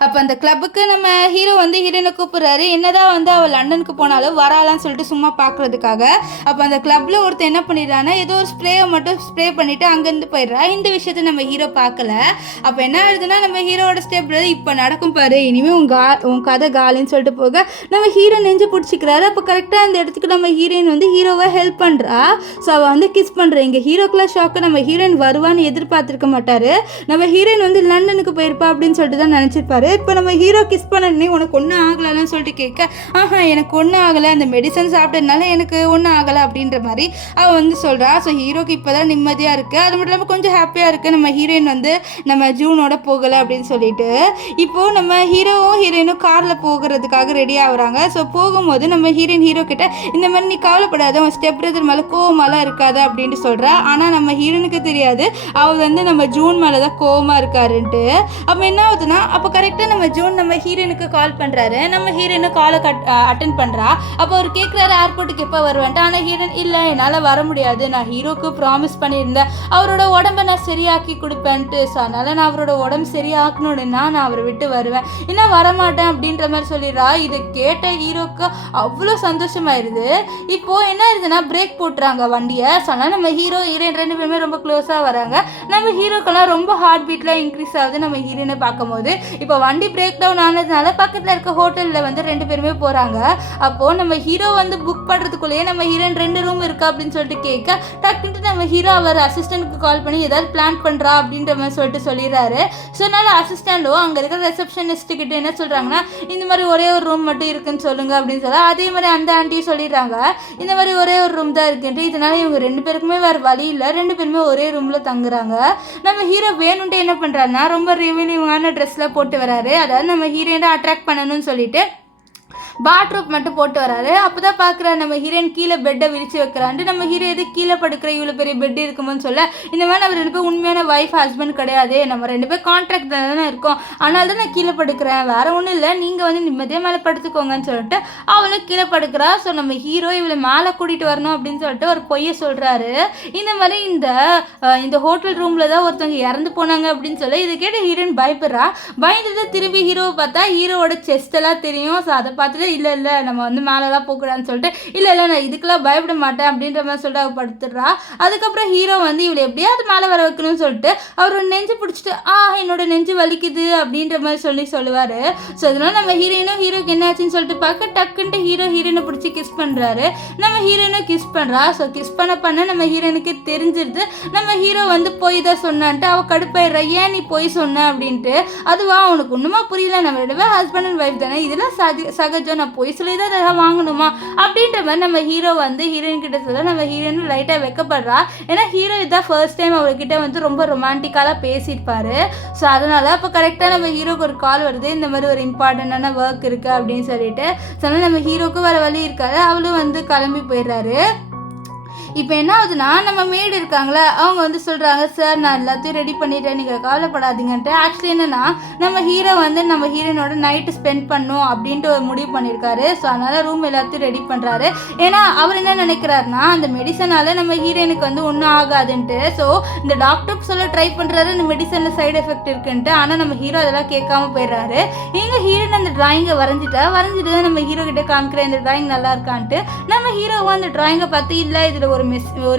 அப்போ அந்த கிளப்புக்கு நம்ம ஹீரோ வந்து ஹீரோயினை கூப்பிட்றாரு. என்னதான் வந்து அவள் லண்டனுக்கு போனாலும் வராலான்னு சொல்லிட்டு சும்மா பார்க்குறதுக்காக. அப்போ அந்த கிளப்பில் ஒருத்தர் என்ன பண்ணிடுறான்னா ஏதோ ஒரு ஸ்ப்ரேயை மட்டும் ஸ்ப்ரே பண்ணிவிட்டு அங்கேருந்து போயிடுறா. இந்த விஷயத்த நம்ம ஹீரோ பார்க்கல. அப்போ என்ன ஆகுதுன்னா நம்ம ஹீரோவோட ஸ்டெப் இப்போ நடக்கும் பாரு, இனிமேல் உன் கதை காலின்னு சொல்லிட்டு போக நம்ம ஹீரோ நெஞ்சு பிடிச்சிக்கிறாரு. அப்போ கரெக்டாக அந்த இடத்துக்கு நம்ம ஹீரோயின் வந்து ஹீரோவை ஹெல்ப் பண்ணுறா. ஸோ அவள் வந்து கிஸ் பண்ணுறா. இங்கே ஹீரோக்கெலாம் ஷாக்கு. நம்ம ஹீரோயின் வருவான்னு எதிர்பார்த்துருக்க மாட்டார். நம்ம ஹீரோயின் வந்து லண்டனுக்கு போயிருப்பா அப்படின்னு சொல்லிட்டு தான் நினச்சிருப்பாரு. இப்போ நம்ம ஹீரோ கிஸ் பண்ணனே உனக்கு ஒன்றும் ஆகலைன்னு சொல்லிட்டு கேட்க, எனக்கு ஒன்றும் ஆகலை, அந்த மெடிசன் சாப்பிட்டதுனால எனக்கு ஒன்றும் ஆகலை அப்படின்ற மாதிரி அவள் வந்து சொல்கிறா. ஸோ ஹீரோக்கு இப்போ தான் நிம்மதியாக இருக்குது. அது மட்டும் இல்லாமல் கொஞ்சம் ஹாப்பியாக இருக்குது. நம்ம ஹீரோயின் வந்து நம்ம ஜூனோட போகலை அப்படின்னு சொல்லிட்டு. இப்போது நம்ம ஹீரோயினும் காரில் போகிறதுக்காக ரெடி ஆகுறாங்க. ஸோ போகும்போது நம்ம ஹீரோ கிட்ட இந்த மாதிரி நீ கவலைப்படாத, உன் ஸ்டெப் பிரதர் மேலே கோவமாலாம் இருக்காது அப்படின்ட்டு சொல்கிறா. ஆனால் நம்ம ஹீரோனுக்கு தெரியாது அவள் வந்து நம்ம ஜூன் மேலே தான் கோவமாக இருக்காருன்ட்டு. அப்போ என்ன ஆகுதுன்னா அப்போ கரெக்டாக நம்ம ஜூன் நம்ம ஹீரோயினுக்கு கால் பண்ணுறாரு. நம்ம ஹீரோயினு காலை அட்டன் பண்ணுறா. அப்போ அவர் கேட்குறாரு ஏர்போர்ட்டுக்கு எப்போ வருவேன்ட்டு. ஆனால் ஹீரோயின் இல்லை என்னால் வர முடியாது, நான் ஹீரோக்கு ப்ராமிஸ் பண்ணியிருந்தேன் அவரோட உடம்பை நான் சரியாக்கி கொடுப்பேன்ட்டு. ஸோ அதனால் நான் அவரோட உடம்பு சரியாக்கணுன்னா நான் அவரை விட்டு வருவேன், இன்னும் வரமாட்டேன் அப்படின்ற மாதிரி சொல்லிடுறா. இது கேட்ட ஹீரோக்கு அவ்வளோ சந்தோஷமாயிருது. இப்போது என்ன ஆயிருதுன்னா பிரேக் போட்டுறாங்க வண்டியை. ஸோ அதனால் நம்ம ஹீரோயின் ரெண்டு பேருமே ரொம்ப க்ளோஸாக வராங்க. நம்ம ஹீரோக்கெல்லாம் ரொம்ப ஹார்ட் பீட்லாம் இன்க்ரீஸ் ஆகுது நம்ம ஹீரோயினை பார்க்கும்போது. இப்போ வண்டி பிரேக் டவுன் ஆனதுனால பக்கத்தில் இருக்க ஹோட்டலில் வந்து ரெண்டு பேருமே போகிறாங்க. அப்போது நம்ம ஹீரோ வந்து புக் பண்ணுறதுக்குள்ளேயே நம்ம ஹீரோயின் 2 ரூம் இருக்கா அப்படின்னு சொல்லிட்டு கேட்க, டக்குன்ட்டு நம்ம ஹீரோ அவர் அசிஸ்டண்ட்டுக்கு கால் பண்ணி ஏதாவது பிளான் பண்ணுறா அப்படின்ற மாதிரி சொல்லிட்டு சொல்லிடுறாரு. ஸோ அதனால் அசிஸ்டண்ட்டோ அங்கே இருக்கிற ரிசப்ஷனிஸ்ட்டுக்கிட்ட என்ன சொல்கிறாங்கன்னா இந்த மாதிரி ஒரே ஒரு ரூம் மட்டும் இருக்குன்னு சொல்லுங்கள் அப்படின்னு சொல்ல, அதே மாதிரி அந்த ஆண்டியும் சொல்லிடுறாங்க இந்த மாதிரி ஒரே ஒரு ரூம் தான் இருக்குன்ட்டு. இதனால் இவங்க 2 பேருக்குமே வேறு வழி இல்லை, 2 பேருமே ஒரே ரூமில் தங்குறாங்க. நம்ம ஹீரோ வேணுன்ட்டு என்ன பண்ணுறாருன்னா ரொம்ப ரிவீலிங்கான ட்ரெஸ்லாம் போட்டு வராரு. அதாவது நம்ம ஹீரோயினை அட்ராக்ட் பண்ணணும்னு சொல்லிட்டு பாத்ரூப் மட்டும் போட்டு வராரு. அப்போ தான் பார்க்குறாரு நம்ம ஹீரோயின் கீழே பெட்டை விரிச்சு வைக்கிறான்ட்டு. நம்ம ஹீரோ எது கீழே படுக்கிற இவ்வளோ பெரிய பெட் இருக்குமோன்னு சொல்ல, இந்த மாதிரி நம்ம 2 பேரும் உண்மையான ஒய்ஃப் ஹஸ்பண்ட் கிடையாது, நம்ம 2 பேர் கான்ட்ராக்ட் தானே இருக்கோம், அதனால தான் நான் கீழே படுக்கிறேன், வேறு ஒன்றும் இல்லை, நீங்கள் வந்து நிம்மதியாக மேலே படுத்துக்கோங்கன்னு சொல்லிட்டு அவளும் கீழே படுக்கிறா. ஸோ நம்ம ஹீரோ இவளை மேலே கூட்டிகிட்டு வரணும் அப்படின்னு சொல்லிட்டு ஒரு பொய்யை சொல்கிறாரு. இந்த மாதிரி இந்த ஹோட்டல் ரூமில் தான் ஒருத்தவங்க இறந்து போனாங்க அப்படின்னு சொல்லி இதை கேட்டு ஹீரோயின் பயப்படுறா. பயந்துட்டு திரும்பி ஹீரோவை பார்த்தா ஹீரோவோட செஸ்ட் எல்லாம் தெரியும். ஸோ அதை பார்த்துட்டு இல்லை நம்ம வந்து மேலெல்லாம் போகக்கூடாதுன்னு சொல்லிட்டு இல்லை நான் இதுக்கெல்லாம் பயப்பட மாட்டேன் அப்படின்ற மாதிரி சொல்லிட்டு அவள் படுத்துடுறா. அதுக்கப்புறம் ஹீரோ வந்து இவளை எப்படியாவது மேலே வர வைக்கணும்னு சொல்லிட்டு அவர் நெஞ்சு பிடிச்சிட்டு என்னோட நெஞ்சு வலிக்குது அப்படின்ற மாதிரி சொல்லுவார். ஸோ அதனால நம்ம ஹீரோக்கு என்ன ஆச்சுன்னு சொல்லிட்டு பார்க்க டக்குன்ட்டு ஹீரோயினை பிடிச்சி கிஸ் பண்ணுறாரு. நம்ம ஹீரோயினும் கிஸ் பண்ணுறா. ஸோ கிஸ் பண்ண நம்ம ஹீரோயினுக்கு தெரிஞ்சிருது நம்ம ஹீரோ வந்து போய் தான் சொன்னான்ட்டு. அவள் கடுப்பாயிடுறா, ஏன் நீ போய் சொன்ன அப்படின்ட்டு. அதுவா உனக்கு ஒன்றுமா புரியல, நம்ம 2 பேரும் ஹஸ்பண்ட் அண்ட் ஒய்ஃப் தானே, இதெல்லாம் சகஜம், நான் போய் சொல்லி தான் இதெல்லாம் வாங்கணுமா அப்படின்ற மாதிரி நம்ம ஹீரோ வந்து ஹீரோயின் கிட்ட சொல்ல நம்ம ஹீரோயின் லைட்டாக வெக்கப்படுறா. ஏன்னா ஹீரோ இதான் ஃபர்ஸ்ட் டைம் அவர்கிட்ட வந்து ரொம்ப ரொமான்டிக்காலாம் பேசியிருப்பாரு. ஸோ அதனால அப்போ கரெக்டாக நம்ம ஹீரோக்கு ஒரு கால் வருது, இந்த மாதிரி ஒரு இம்பார்ட்டண்டான ஒர்க் இருக்குது அப்படின்னு சொல்லிட்டு. ஸோ அதனால் நம்ம ஹீரோக்கு வேறு வழி இருக்காது, அவளும் வந்து கிளம்பி போயிடுறாரு. இப்போ என்ன ஆகுதுன்னா நம்ம மேடு இருக்காங்களே அவங்க வந்து சொல்கிறாங்க, சார் நான் எல்லாத்தையும் ரெடி பண்ணிட்டேன், நீங்கள் கவலைப்படாதீங்கன்ட்டு. ஆக்சுவலி என்னென்னா நம்ம ஹீரோ வந்து நம்ம ஹீரோயினோட நைட்டு ஸ்பெண்ட் பண்ணும் அப்படின்ட்டு ஒரு முடிவு பண்ணியிருக்காரு. ஸோ அதனால் ரூம் எல்லாத்தையும் ரெடி பண்ணுறாரு. ஏன்னா அவர் என்ன நினைக்கிறாருன்னா அந்த மெடிசனால் நம்ம ஹீரோயினுக்கு வந்து ஒன்றும் ஆகாதுன்ட்டு. ஸோ இந்த டாக்டர் சொல்ல ட்ரை பண்ணுறாரு இந்த மெடிசனில் சைடு எஃபெக்ட் இருக்குன்ட்டு. ஆனால் நம்ம ஹீரோ அதெல்லாம் கேட்காம போயிடுறாரு. எங்கள் ஹீரோயின் அந்த ட்ராயிங்கை வரைஞ்சிட்டு தான் நம்ம ஹீரோ கிட்ட காமிக்கிற இந்த ட்ராயிங் நல்லா இருக்கான்ட்டு. நம்ம ஹீரோவும் அந்த ட்ராயிங்கை பார்த்து இல்லை இதில் ஒரு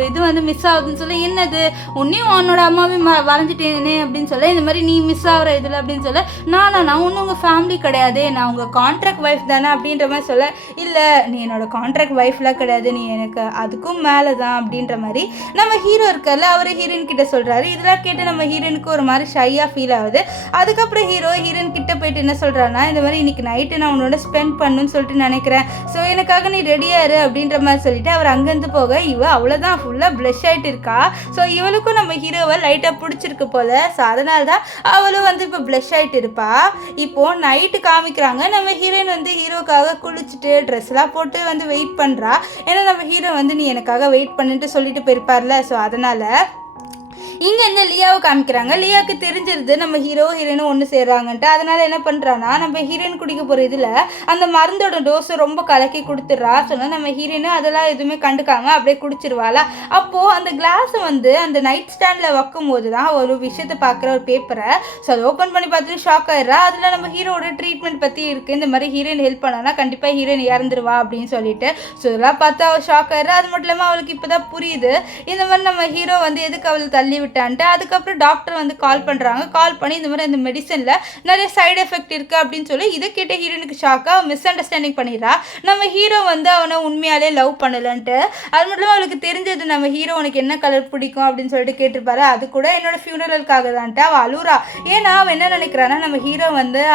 இது வந்து மிஸ் ஆகுதுன்னு சொல்ல, என்னது உன்னையும் உன்னோட அம்மாவையும் வரைஞ்சிட்டேனே அப்படின்னு சொல்ல, இந்த மாதிரி நீ மிஸ் ஆகிற இதில் அப்படின்னு சொல்ல, நான் ஒன்றும் உங்கள் ஃபேமிலி கிடையாது, நான் உங்கள் கான்ட்ராக்ட் ஒய்ஃப் தானே அப்படின்ற மாதிரி சொல்ல, இல்லை நீ என்னோட கான்ட்ராக்ட் ஒய்ஃப்லாம் கிடையாது, நீ எனக்கு அதுக்கும் மேலே தான் அப்படின்ற மாதிரி நம்ம ஹீரோ இருக்கார்ல அவர் ஹீரோயின் கிட்ட சொல்கிறாரு. இதெல்லாம் கேட்டு நம்ம ஹீரோயினுக்கு ஒரு மாதிரி ஷையாக ஃபீல் ஆகுது. அதுக்கப்புறம் ஹீரோயின் கிட்ட போயிட்டு என்ன சொல்கிறான்னா, இந்த மாதிரி இன்னைக்கு நைட்டு நான் உன்னோட ஸ்பெண்ட் பண்ணணும்னு சொல்லிட்டு நினைக்கிறேன், ஸோ எனக்காக நீ ரெடியாரு அப்படின்ற மாதிரி சொல்லிட்டு அவர் அங்கேருந்து போக அவ்வளோதான் ஃபுல்லாக ப்ளஷ் ஆகிட்டு இருக்கா. ஸோ இவளுக்கும் நம்ம ஹீரோவை லைட்டாக பிடிச்சிருக்கு போல். ஸோ அதனால தான் அவளும் வந்து இப்போ ப்ளஷ் ஆகிட்டு இருப்பா. இப்போது நைட்டு காமிக்கிறாங்க நம்ம ஹீரோயின் வந்து ஹீரோக்காக குளிச்சுட்டு ட்ரெஸ்லாம் போட்டு வந்து வெயிட் பண்ணுறா. ஏன்னா நம்ம ஹீரோ வந்து நீ எனக்காக வெயிட் பண்ணிட்டு சொல்லிட்டு போயிருப்பார்ல. ஸோ அதனால் இங்கே இந்த லியாவை காமிக்கிறாங்க. லியாவுக்கு தெரிஞ்சிருது நம்ம ஹீரோ ஹீரோயினும் ஒன்று சேர்றாங்கன்ட்டு. அதனால் என்ன பண்ணுறான்னா நம்ம ஹீரோயின் குடிக்க போகிற இதில் அந்த மருந்தோட டோஸை ரொம்ப கலக்கி கொடுத்துட்றா. சொன்னால் நம்ம ஹீரோயினும் அதெல்லாம் எதுவுமே கண்டுக்காம அப்படியே குடிச்சிருவாளா. அப்போது அந்த கிளாஸை அந்த நைட் ஸ்டாண்டில் வைக்கும் போது தான் ஒரு விஷயத்தை பார்க்குற ஒரு பேப்பரை. ஸோ அதை ஓப்பன் பண்ணி பார்த்துட்டு ஷாக் ஆயிடுறா. அதில் நம்ம ஹீரோட ட்ரீட்மெண்ட் பற்றி இருக்குது. இந்த மாதிரி ஹீரோயின் ஹெல்ப் பண்ணானா கண்டிப்பாக ஹீரோயின் இறந்துருவா அப்படின்னு சொல்லிட்டு. ஸோ இதெல்லாம் பார்த்தா அவள் ஷாக் ஆயிடுறா. அது மட்டும் இல்லாமல் அவளுக்கு இப்போ தான் புரியுது இந்த மாதிரி நம்ம ஹீரோ எதுக்கு அவளை தள்ளி விட்டான்ட்டு. அதுக்கப்புறம் டாக்டர் கால் பண்ணுறாங்க. கால் பண்ணி இந்த மாதிரி அந்த மெடிசனில் நிறைய சைடு எஃபெக்ட் இருக்குது அப்படின்னு சொல்லி இதை கேட்ட ஹீரோனுக்கு ஷாக்காக மிஸ் அண்டர்ஸ்டாண்டிங் பண்ணிடுறா. நம்ம ஹீரோ அவனை உண்மையாலே லவ் பண்ணலன்ட்டு. அது மட்டும் இல்லாமல் அவளுக்கு தெரிஞ்சது நம்ம ஹீரோ உனக்கு என்ன கலர் பிடிக்கும் அப்படின்னு சொல்லிட்டு கேட்டிருப்பாரு. அது கூட என்னோட ஃபியூனரலுக்காக தான்ட்டு அவள் அழுறா. ஏன்னா அவன் என்ன நினைக்கிறான்னா நம்ம ஹீரோ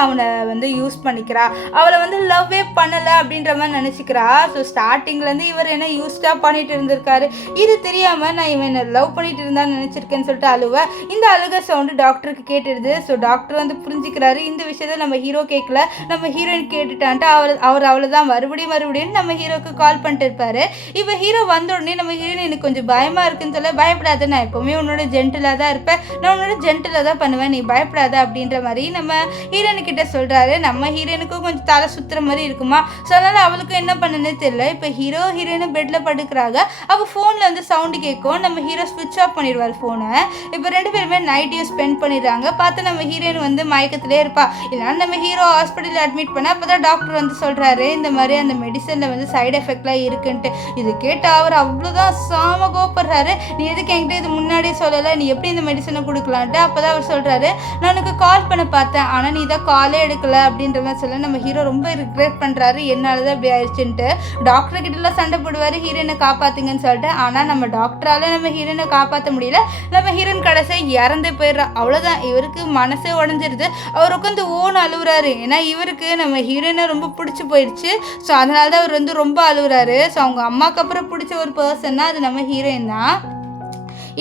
அவனை யூஸ் பண்ணிக்கிறா, அவளை லவ்வே பண்ணலை அப்படின்ற மாதிரி நினச்சிக்கிறா. ஸோ ஸ்டார்டிங்லேருந்து இவர் என்ன யூஸ்டாக பண்ணிட்டு இருந்திருக்காரு. இது தெரியாமல் நான் இவன் லவ் பண்ணிட்டு இருந்தான்னு நினச்சிருக்கேன்னு சொல்லிட்டு அழுவேன். இந்த அழுக சவுண்டு டாக்டருக்கு கேட்டுடுது. ஸோ டாக்டர் புரிஞ்சுக்கிறாரு இந்த விஷயத்த நம்ம ஹீரோ கேட்கல, நம்ம ஹீரோயின் கேட்டுட்டான்ட்டு. அவர் அவ்வளோதான் மறுபடியும் நம்ம ஹீரோக்கு கால் பண்ணிட்டு இருப்பாரு. இப்போ ஹீரோ வந்த உடனே நம்ம ஹீரோயின் எனக்கு கொஞ்சம் பயமாக இருக்குன்னு சொல்ல, பயப்படாத நான் எப்போவுமே உன்னோட ஜென்டிலாக தான் இருப்பேன், நான் உன்னோட ஜென்டிலாக தான் பண்ணுவேன், நீ பயப்படாத அப்படின்ற மாதிரி நம்ம ஹீரோயின்கிட்ட சொல்கிறாரு. நம்ம ஹீரோயினுக்கும் கொஞ்சம் தலை சுற்றுற மாதிரி இருக்குமா. ஸோ அதனால் அவளுக்கும் என்ன பண்ணுன்னே தெரியல. இப்போ ஹீரோயினும் பெட்டில் படுக்கிறாங்க. அப்போ ஃபோனில் சவுண்டு கேட்கும். நம்ம ஹீரோ ஸ்விட்ச் ஆஃப் பண்ணிடுவார் ஃபோனை. இப்போ ரெண்டு பேருமே நைட்டையும் ஸ்பெண்ட் பண்ணிடுறாங்க. பார்த்து நம்ம ஹீரோயின் மயக்கத்திலே இருப்பா. இல்லைனா நம்ம ஹீரோ ஹாஸ்பிட்டலில் அட்மிட் பண்ண அப்போ தான் டாக்டர் சொல்கிறாரு இந்த மாதிரி அந்த மெடிசனில் சைடு எஃபெக்ட்லாம் இருக்குன்ட்டு. இது கேட்டு அவர் அவ்வளோதான் சாம கோப்படுறாரு. நீ எதுக்கு என்கிட்ட இது முன்னாடியே சொல்லலை, நீ எப்படி இந்த மெடிசனை கொடுக்கலான்ட்டு. அப்போ தான் அவர் சொல்கிறாரு நான் உனக்கு கால் பண்ண பார்த்தேன் ஆனால் நீ தான் காலே எடுக்கலை அப்படின்ற மாதிரி சொல்ல நம்ம ஹீரோ ரொம்ப ரிக்ரெட் பண்ணுறாரு என்னால் தான் இப்படி ஆயிடுச்சுன்ட்டு. டாக்டர் கிட்டலாம் சண்டை போடுவார் ஹீரோயினை காப்பாற்றுங்கன்னு சொல்லிட்டு. ஆனால் நம்ம டாக்டரால் நம்ம ஹீரோயினை காப்பாற்ற முடியல. நம்ம ஹீரோயின் கடைசியாக இறந்தே போயிடுறா. அவ்வளோதான், இவருக்கு மனசே உடஞ்சிருது. அவர் உட்காந்து ஓன்னு அழுகுறாரு. ஏன்னா இவருக்கு நம்ம ஹீரோயினை ரொம்ப பிடிச்சி போயிடுச்சு. ஸோ அதனால தான் அவர் ரொம்ப அழுகுறாரு. ஸோ அவங்க அம்மாவுக்கு அப்புறம் பிடிச்ச ஒரு பர்சன்னா அது நம்ம ஹீரோயின் தான்.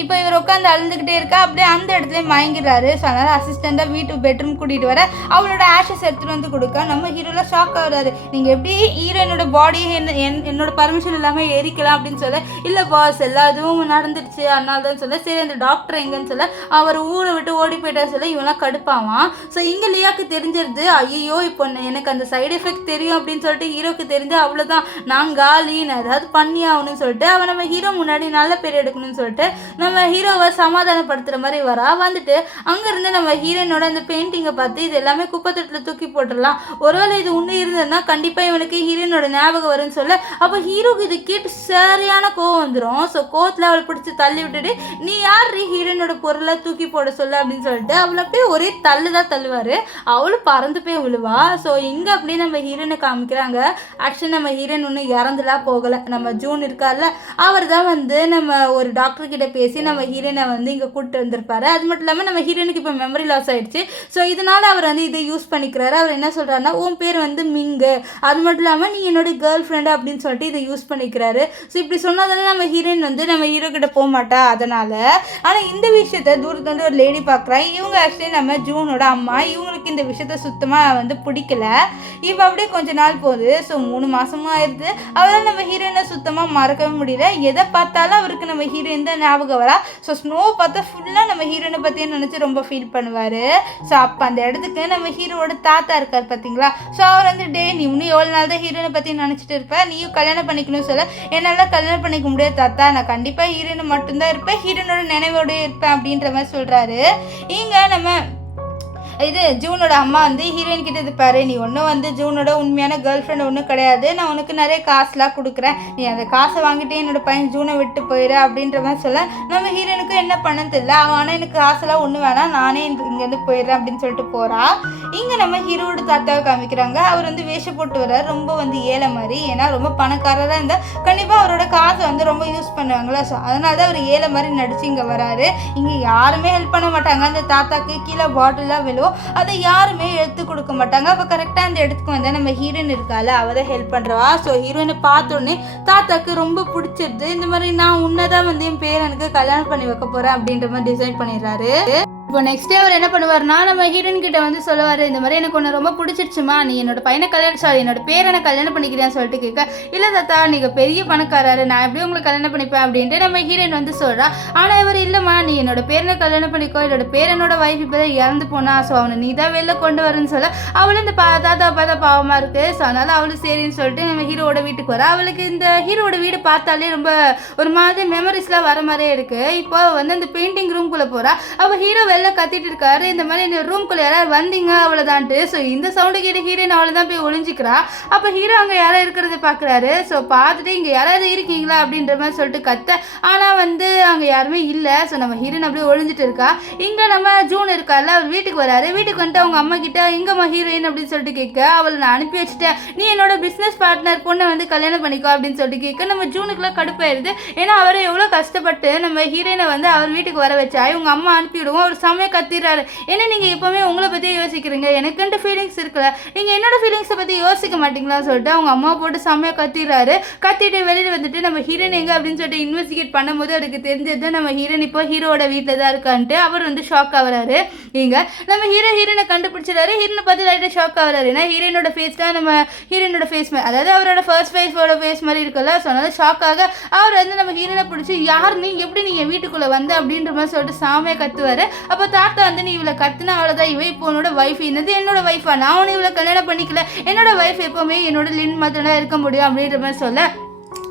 இப்போ இவர் உட்காந்து அழுந்துக்கிட்டே இருக்கா. அப்படியே அந்த இடத்துல மயங்கிடுறாரு. ஸோ அதனால் அசிஸ்டண்ட்டாக வீட்டு பெட்ரூம் கூட்டிகிட்டு வர அவளோட ஆஷஸ் எடுத்துகிட்டு கொடுக்க நம்ம ஹீரோலாம் ஷாக் ஆகுறாரு. நீங்கள் எப்படி ஹீரோயினோட பாடியை என்னோட பர்மிஷன் இல்லாமல் எரிக்கலாம் அப்படின்னு சொல்ல, இல்லை பாஸ் எல்லா இதுவும் நடந்துடுச்சு அதனால தான் சொல்ல. சரி அந்த டாக்டர் எங்கன்னு சொல்ல அவர் ஊரை விட்டு ஓடி போயிட்டா சொல்ல இவெல்லாம் கடுப்பாவான். ஸோ இங்கே லியாவுக்கு தெரிஞ்சிருது ஐயோ இப்போ எனக்கு அந்த சைடு எஃபெக்ட் தெரியும் அப்படின்னு சொல்லிட்டு ஹீரோக்கு தெரிஞ்சு அவ்வளோதான் நான் காலி, நான் ஏதாவது பண்ணி ஆகணும்னு சொல்லிட்டு அவன் நம்ம ஹீரோ முன்னாடி நல்ல பேர் எடுக்கணும்னு சொல்லிட்டு நம்ம ஹீரோவை சமாதானப்படுத்துகிற மாதிரி வந்துட்டு அங்கேருந்து நம்ம ஹீரோயினோட அந்த பெயிண்டிங்கை பார்த்து இது எல்லாமே குப்பை தொட்டில் தூக்கி போட்டுடலாம், ஒருவேளை இது உண்மை இருந்ததுன்னா கண்டிப்பாக இவனுக்கு ஹீரோயினோட ஞாபகம் வரும்னு சொல்ல. அப்போ ஹீரோக்கு இது கேட்டு சரியான கோவம் வந்துடும். ஸோ கோவத்தில் அவளை பிடிச்சி தள்ளி விட்டுட்டு நீ யார் ஹீரோயினோட பொருளை தூக்கி போட சொல்ல அப்படின்னு சொல்லிட்டு அவளை அப்படியே ஒரே தள்ளு தான் தள்ளுவார். அவளும் பறந்து போய் விழுவா. ஸோ இங்கே அப்படியே நம்ம ஹீரோயினை காமிக்கிறாங்க. ஆக்சுவலி நம்ம ஹீரோயின் ஒன்றும் இறந்துலாம் போகலை. நம்ம ஜூன் இருக்கார்ல அவர் தான் நம்ம ஒரு டாக்டர்கிட்ட பேசி நம்ம ஹீரோயினை இங்கே கூப்பிட்டு வந்திருப்பாரு. அது மட்டும் இல்லாமல் நம்ம ஹீரோயினுக்கு இப்போ மெமரி லாஸ் ஆகிடுச்சு. ஸோ இதனால் அவர் இதை யூஸ் பண்ணிக்கிறாரு. அவர் என்ன சொல்கிறாருன்னா உன் பேர் மிங்கு, அது மட்டும் இல்லாமல் நீ என்னோட கேர்ள் ஃப்ரெண்டு அப்படின்னு சொல்லிட்டு இதை யூஸ் பண்ணிக்கிறாரு. ஸோ இப்படி சொன்னால் தானே நம்ம ஹீரோயின் நம்ம ஹீரோ கிட்ட போக மாட்டா அதனால். ஆனால் இந்த விஷயத்த தூரத்தோடு ஒரு லேடி பார்க்குறாங்க. இவங்க ஆக்சுவலி நம்ம ஜூனோட அம்மா. இவங்களுக்கு இந்த விஷயத்த சுத்தமாக பிடிக்கல. இப்போ அப்படியே கொஞ்ச நாள் போகுது. ஸோ 3 மாதமும் ஆயிடுது. அவரால் நம்ம ஹீரோயினை சுத்தமாக மறக்கவே முடியல. எதை பார்த்தாலும் அவருக்கு நம்ம ஹீரோயின் தான் ஞாபகம் வரா. ஸோ ஸ்னோ பார்த்தா ஃபுல்லாக நம்ம ஹீரோயினை பற்றியே நினச்சி ரொம்ப ஃபீல் பண்ணுவார். ஸோ அப்போ அந்த இடத்துக்கு நம்ம ஹீரோவோட தாத்தா இருக்கார் பார்த்தீங்களா. ஸோ அவர் டே நீ இன்னும் எவ்வளோ நாள் தான் ஹீரோயினை பற்றி நினச்சிட்டு இருப்பேன், நீயும் கல்யாணம் பண்ணிக்கணும்னு சொல்ல என்னால் கல்யாணம் பண்ணிக்க முடியாது தாத்தா, நான் கண்டிப்பாக ஹீரோயினை மட்டும்தான் இருப்பேன், ஹீரோயினோட நினைவோடு இருப்பேன் அப்படின்ற மாதிரி சொல்கிறாரு. இங்கே நம்ம இது ஜூனோட அம்மா ஹீரோயின் கிட்ட இருப்பாரு நீ ஒன்றும் ஜூனோட உண்மையான கேர்ள் ஃப்ரெண்ட் ஒன்றும் கிடையாது, நான் உனக்கு நிறைய காசுலாம் கொடுக்குறேன், நீ அந்த காசை வாங்கிட்டே என்னோட பையன் ஜூனை விட்டு போயிடு அப்படின்ற மாதிரி சொல்ல நம்ம ஹீரோயினுக்கும் என்ன பண்ணன்னு தெரியல. அவன் ஆனால் எனக்கு காசெல்லாம் ஒன்றும் வேணாம், நானே இங்கேருந்து போயிடுறேன் அப்படின்னு சொல்லிட்டு போகிறா. இங்கே நம்ம ஹீரோட தாத்தாவை காமிக்கிறாங்க. அவர் வேஷம் போட்டு வர்றார். ரொம்ப ஏழை மாதிரி. ஏன்னா ரொம்ப பணக்காரராக இருந்தால் கண்டிப்பாக அவரோட காசை ரொம்ப யூஸ் பண்ணுவாங்களா. ஸோ அதனால தான் அவர் ஏழை மாதிரி நடிச்சு இங்கே வராரு. இங்கே யாருமே ஹெல்ப் பண்ண மாட்டாங்க. அந்த தாத்தாக்கு கீழே பாட்டிலாம் விழுவும், அதை யாருமே எடுத்து கொடுக்க மாட்டாங்க. அப்போ கரெக்டாக அந்த இடத்துக்கு நம்ம ஹீரோயின் இருக்கால அவ தான் ஹெல்ப் பண்ணுறவா. ஸோ ஹீரோயினை பார்த்தோன்னே தாத்தாக்கு ரொம்ப பிடிச்சிருது. இந்த மாதிரி நான் உன்னதான் என் பேரனுக்கு கல்யாணம் பண்ணி வைக்க போகிறேன் அப்படின்ற மாதிரி டிசைட் பண்ணிடுறாரு. இப்போ நெக்ஸ்ட் டே அவர் என்ன பண்ணுவார்னா நம்ம ஹீரோயின் கிட்ட வந்து சொல்லுவார், இந்த மாதிரி எனக்கு ஒன்று ரொம்ப பிடிச்சிருச்சுமா, நீ என்னோட பையனை என்னோட பேரனை கல்யாணம் பண்ணிக்கிறேன்னு சொல்லிட்டு கேட்க, இல்லை தாத்தா நீங்கள் பெரிய பணக்காரரு, நான் எப்படி உங்களுக்கு கல்யாணம் பண்ணிப்பேன் அப்படின்ட்டு நம்ம ஹீரோயின் வந்து சொல்கிறா. ஆனால் இவர் இல்லைம்மா, நீ என்னோட பேரனை கல்யாணம் பண்ணிக்கோ, என்னோட பேரனோட வைஃப் இப்போ தான் இறந்து போனா, ஸோ அவனை நீ தான் வெளில கொண்டு வரேன்னு சொல்ல அவளும் இந்த தாத்தா பார்த்தா பாவமாக இருக்குது. ஸோ அதனால் அவளும் சரின்னு சொல்லிட்டு நம்ம ஹீரோட வீட்டுக்கு வர. அவளுக்கு இந்த ஹீரோட வீடு பார்த்தாலே ரொம்ப ஒரு மாதிரி மெமரிஸ்லாம் வர மாதிரியே இருக்குது. இப்போ வந்து அந்த பெயிண்டிங் ரூம்குள்ளே போகிறா. அவள் ஹீரோ வெளில கத்திட்டு இருக்காரு, இந்த மாதிரி இந்த ரூம்குள்ளே யாராவது வந்தீங்க அவ்வளோதான்ட்டு. ஸோ இந்த சவுண்டு கேட்டு ஹீரோயின் அவளை தான் போய் ஒளிஞ்சிக்கிறா. அப்போ ஹீரோ அங்கே யாராவது இருக்கிறத பார்க்குறாரு. ஸோ பார்த்துட்டு இங்கே யாராவது இருக்கீங்களா அப்படின்ற மாதிரி சொல்லிட்டு கத்த, ஆனால் வந்து அங்கே யாருமே இல்லை. ஸோ நம்ம ஹீரோயின் அப்படியே ஒளிஞ்சிட்டு இருக்கா. இங்கே நம்ம ஜூன் இருக்கார்ல, அவர் வீட்டுக்கு வராரு. வீட்டுக்கு வந்துட்டு அவங்க அம்மா கிட்ட எங்கம்மா ஹீரோயின் அப்படின்னு சொல்லிட்டு கேட்க, அவளை நான் அனுப்பி வச்சுட்டேன், நீ என்னோட பிஸ்னஸ் பார்ட்னர் பொண்ணை வந்து கல்யாணம் பண்ணிக்கோ அப்படின்னு சொல்லிட்டு கேட்க, நம்ம ஜூனுக்குலாம் கடுப்பாயிருது. ஏன்னா அவரை எவ்வளோ கஷ்டப்பட்டு நம்ம ஹீரோயினை வந்து அவர் வீட்டுக்கு வர வச்சா இவங்க அம்மா அனுப்பிவிடுவோம். அவர் செம்மையாக கத்திடுறாரு, ஏன்னா நீங்கள் எப்போவுமே உங்களை பற்றி யோசிக்கிறீங்க, எனக்குன்ட்டு ஃபீலிங்ஸ் இருக்குல்ல, நீங்கள் என்னோட ஃபீலிங்ஸை பற்றி யோசிக்க மாட்டீங்களான்னு சொல்லிட்டு அவங்க அம்மா போட்டு செம்மையாக கத்திடுறாரு. கத்திட்டு வெளியில் வந்துட்டு நம்ம ஹீரோயின் எங்கே அப்படின்னு சொல்லிட்டு இன்வெஸ்டிகேட் பண்ணும்போது அதுக்கு தெரிஞ்சது நம்ம ஹீரோயின் இப்போ ஹீரோட வீட்டில் தான் இருக்கான்ட்டு. அவர் வந்து ஷாக் ஆகுறாரு. இங்கே நம்ம ஹீரோயினை கண்டுபிடிச்சிடாரு. ஹீரோனை பார்த்து லைட்டாக ஷாக் ஆகுறாரு. ஏன்னா ஹீரோயினோட ஃபேஸ் தான் நம்ம ஹீரோயினோட ஃபேஸ் மாதிரி, அதாவது அவரோட ஃபர்ஸ்ட் ஃபேஸ் மாதிரி இருக்குல்ல. ஸோ அதனால ஷாக் ஆக அவர் வந்து நம்ம ஹீரோயினை பிடிச்சி, யார் நீ, எப்படி நீங்கள் வீட்டுக்குள்ளே வந்து அப்படின்ற மாதிரி சொல்லிட்டு சாமையாக கத்துவார். அப்போ தாத்தா வந்து, நீ இவ்வளோ கத்துனா அவ்வளோதான், இவ இப்போ உன்னோட வைஃப், என்னது என்னோட வைஃபா, நான் உன்னை இவ்வளோ கல்யாணம் பண்ணிக்கல, என்னோட வைஃப் எப்போவுமே என்னோட லின் மட்டும்தான் இருக்க முடியும் அப்படின்ற மாதிரி சொல்ல,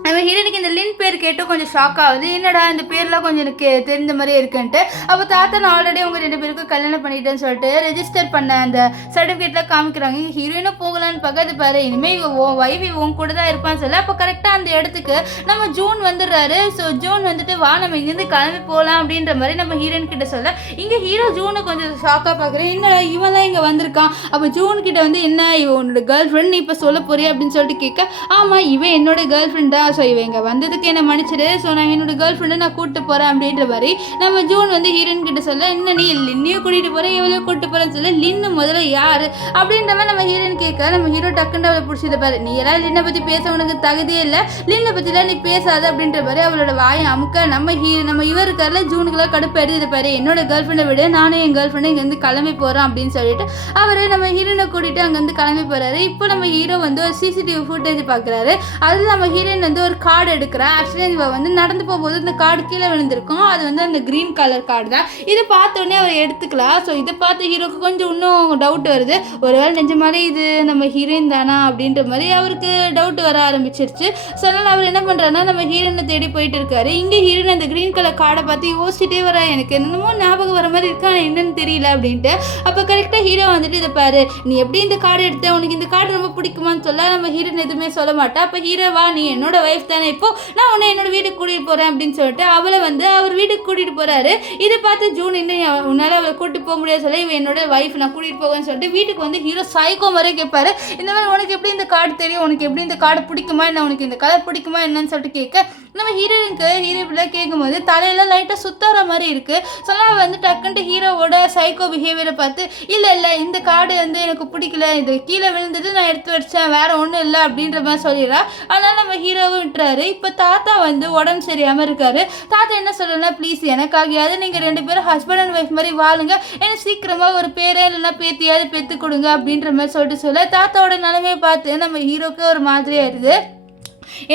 நம்ம ஹீரோனுக்கு இந்த லின் பேர் கேட்டு கொஞ்சம் ஷாக் ஆகுது. என்னடா இந்த பேர்லாம் கொஞ்சம் எனக்கு தெரிந்த மாதிரியே இருக்குன்ட்டு. அப்போ தாத்தா நான் ஆல்ரெடி உங்கள் 2 பேருக்கும் கல்யாணம் பண்ணிட்டேன்னு சொல்லிட்டு ரெஜிஸ்டர் பண்ண அந்த சர்டிஃபிகேட்லாம் காமிக்கிறாங்க. ஹீரோயினும் போகலான்னு பார்க்காது பாரு, இனிமேல் உன் வைஃப் உன் கூட தான் இருப்பான்னு சொல்ல, அப்போ கரெக்டாக அந்த இடத்துக்கு நம்ம ஜூன் வந்துடுறாரு. ஸோ ஜூன் வந்துட்டு வா நம்ம இங்கேருந்து கிளம்பி போகலாம் அப்படின்ற மாதிரி நம்ம ஹீரோயின் கிட்ட சொல்ல, இங்கே ஹீரோ ஜூனை கொஞ்சம் ஷாக்காக பார்க்குறேன், என்னடா இவெல்லாம் இங்கே வந்திருக்கான். அப்போ ஜூன் கிட்ட வந்து, என்ன இவன் உன்னோட கேர்ள் ஃப்ரெண்ட் நீ இப்போ சொல்ல போறியா அப்படின்னு சொல்லிட்டு கேட்க, ஆமாம் இவன் என்னோட கேர்ள் ஃப்ரெண்ட் தான், ஸோ இவங்க வந்ததுக்கு என்ன மன்னிச்சிடு, ஸோ நான் என்னோட கேர்ள் ஃப்ரெண்டை நான் கூப்பிட்டு போகிறேன் அப்படின்ற மாதிரி நம்ம ஜூன் வந்து ஹீரோயின் கிட்ட சொல்ல, என்ன நீ லின்னையும் கூட்டிகிட்டு போகிறேன் எவ்வளோ கூப்பிட்டு போகிறேன்னு சொல்ல, லின்னு முதல்ல யார் அப்படின்ற மாதிரி நம்ம ஹீரோயின் கேட்க, நம்ம ஹீரோ டக்குன்னு அவளை பிடிச்சது பாரு, நீ எல்லாம் லின்னை பற்றி பேச உனக்கு தகுதியே இல்லை, லின்னை பற்றிலாம் நீ பேசாத அப்படின்ற மாதிரி அவளோட வாயை அமுக்க, நம்ம இவர் இருக்கார்ல ஜூனுக்குலாம் கடுப்பு எடுத்துட்டு பாரு, என்னோட கேர்ள் ஃப்ரெண்டை விட நானும் என் கேர்ள் ஃப்ரெண்டை இங்கேருந்து கிளம்பி போகிறோம் அப்படின்னு சொல்லிட்டு அவர் நம்ம ஹீரோயினை கூட்டிகிட்டு அங்கேருந்து கிளம்பி போகிறாரு. இப்போ நம்ம ஹீரோ வந்து ஒரு சிசிடிவி ஃபுட்டேஜ் பார்க்குறாரு. அதில் நம்ம ஹீரோயின் வந்து ஒரு கார்டு எடுக்கிறா. ஆக்சுவலி இவ வந்து நடந்து போகும்போது இந்த கார்டு கீழே விழுந்திருக்கும். அது வந்து அந்த கிரீன் கலர் கார்டு தான். இதை பார்த்தோன்னே அவர் எடுத்துக்கலாம். ஸோ இதை பார்த்து ஹீரோக்கு கொஞ்சம் இன்னும் டவுட் வருது, ஒருவேளை நிஜமாலே இது நம்ம ஹீரோயின் தானா அப்படின்ற மாதிரி அவருக்கு டவுட் வர ஆரம்பிச்சிருச்சு. ஸோ அதனால் அவர் என்ன பண்ணுறாருன்னா நம்ம ஹீரோயினை தேடி போயிட்டு இருக்காரு. இங்கே ஹீரோயின் அந்த கிரீன் கலர் கார்டை பார்த்து யோசிச்சுட்டே வரா, எனக்கு என்னமோ ஞாபகம் வர மாதிரி இருக்கா, என்னன்னு தெரியல அப்படின்ட்டு. அப்போ கரெக்டாக ஹீரோ வந்துட்டு, இதை பாரு நீ எப்படி இந்த கார்டு எடுத்த, உனக்கு இந்த கார்டு ரொம்ப பிடிக்குமான்னு சொல்ல நம்ம ஹீரோயின் எதுவுமே சொல்ல மாட்டா. அப்போ ஹீரோ, வா நீ என்னோட வைஃப் தானே, இப்போ நான் உன்னை என்னோட வீட்டுக்கு கூட்டிகிட்டு போகிறேன் அப்படின்னு சொல்லிட்டு அவளை வந்து அவர் வீட்டுக்கு கூட்டிகிட்டு போகிறாரு. இதை பார்த்து ஜூன் இன்னும் உன்னால் அவளை கூட்டிட்டு போக முடியாது சொல்ல, இவன் என்னோட வைஃப் நான் கூட்டிகிட்டு போவேன்னு சொல்லிட்டு வீட்டுக்கு வந்து ஹீரோ சைக்கோ மாதிரி கேட்பாரு, இந்த மாதிரி உனக்கு எப்படி இந்த கார்டு தெரியும், உனக்கு எப்படி இந்த கார்டு பிடிக்குமா என்ன, உனக்கு இந்த கலர் பிடிக்குமா என்னன்னு சொல்லிட்டு கேட்க, நம்ம ஹீரோயின்லாம் கேட்கும்போது தலையெல்லாம் லைட்டாக சுத்தார மாதிரி இருக்குது. ஸோ நான் வந்து டக்குன்ட்டு ஹீரோவோட சைக்கோ பிஹேவியரை பார்த்து, இல்லை இந்த கார்டு வந்து எனக்கு பிடிக்கல, இது கீழே விழுந்தது நான் எடுத்து வச்சேன், வேறு ஒன்றும் இல்லை அப்படின்ற மாதிரி சொல்லிடுறா. அதனால் நம்ம ஹீரோவும் விட்டுறாரு. இப்போ தாத்தா வந்து உடம்பு சரியாமல் இருக்காரு. தாத்தா என்ன சொல்கிறேன்னா, ப்ளீஸ் எனக்காகியாவது நீங்கள் 2 பேரும் ஹஸ்பண்ட் அண்ட் ஒய்ஃப் மாதிரி வாழுங்க, எனக்கு சீக்கிரமாக ஒரு பேரே இல்லைன்னா பேத்தியாவது பெற்று கொடுங்க அப்படின்ற மாதிரி சொல்ல தாத்தாவோட நிலைமையை பார்த்து நம்ம ஹீரோக்கு ஒரு மாதிரி ஆயிடுது.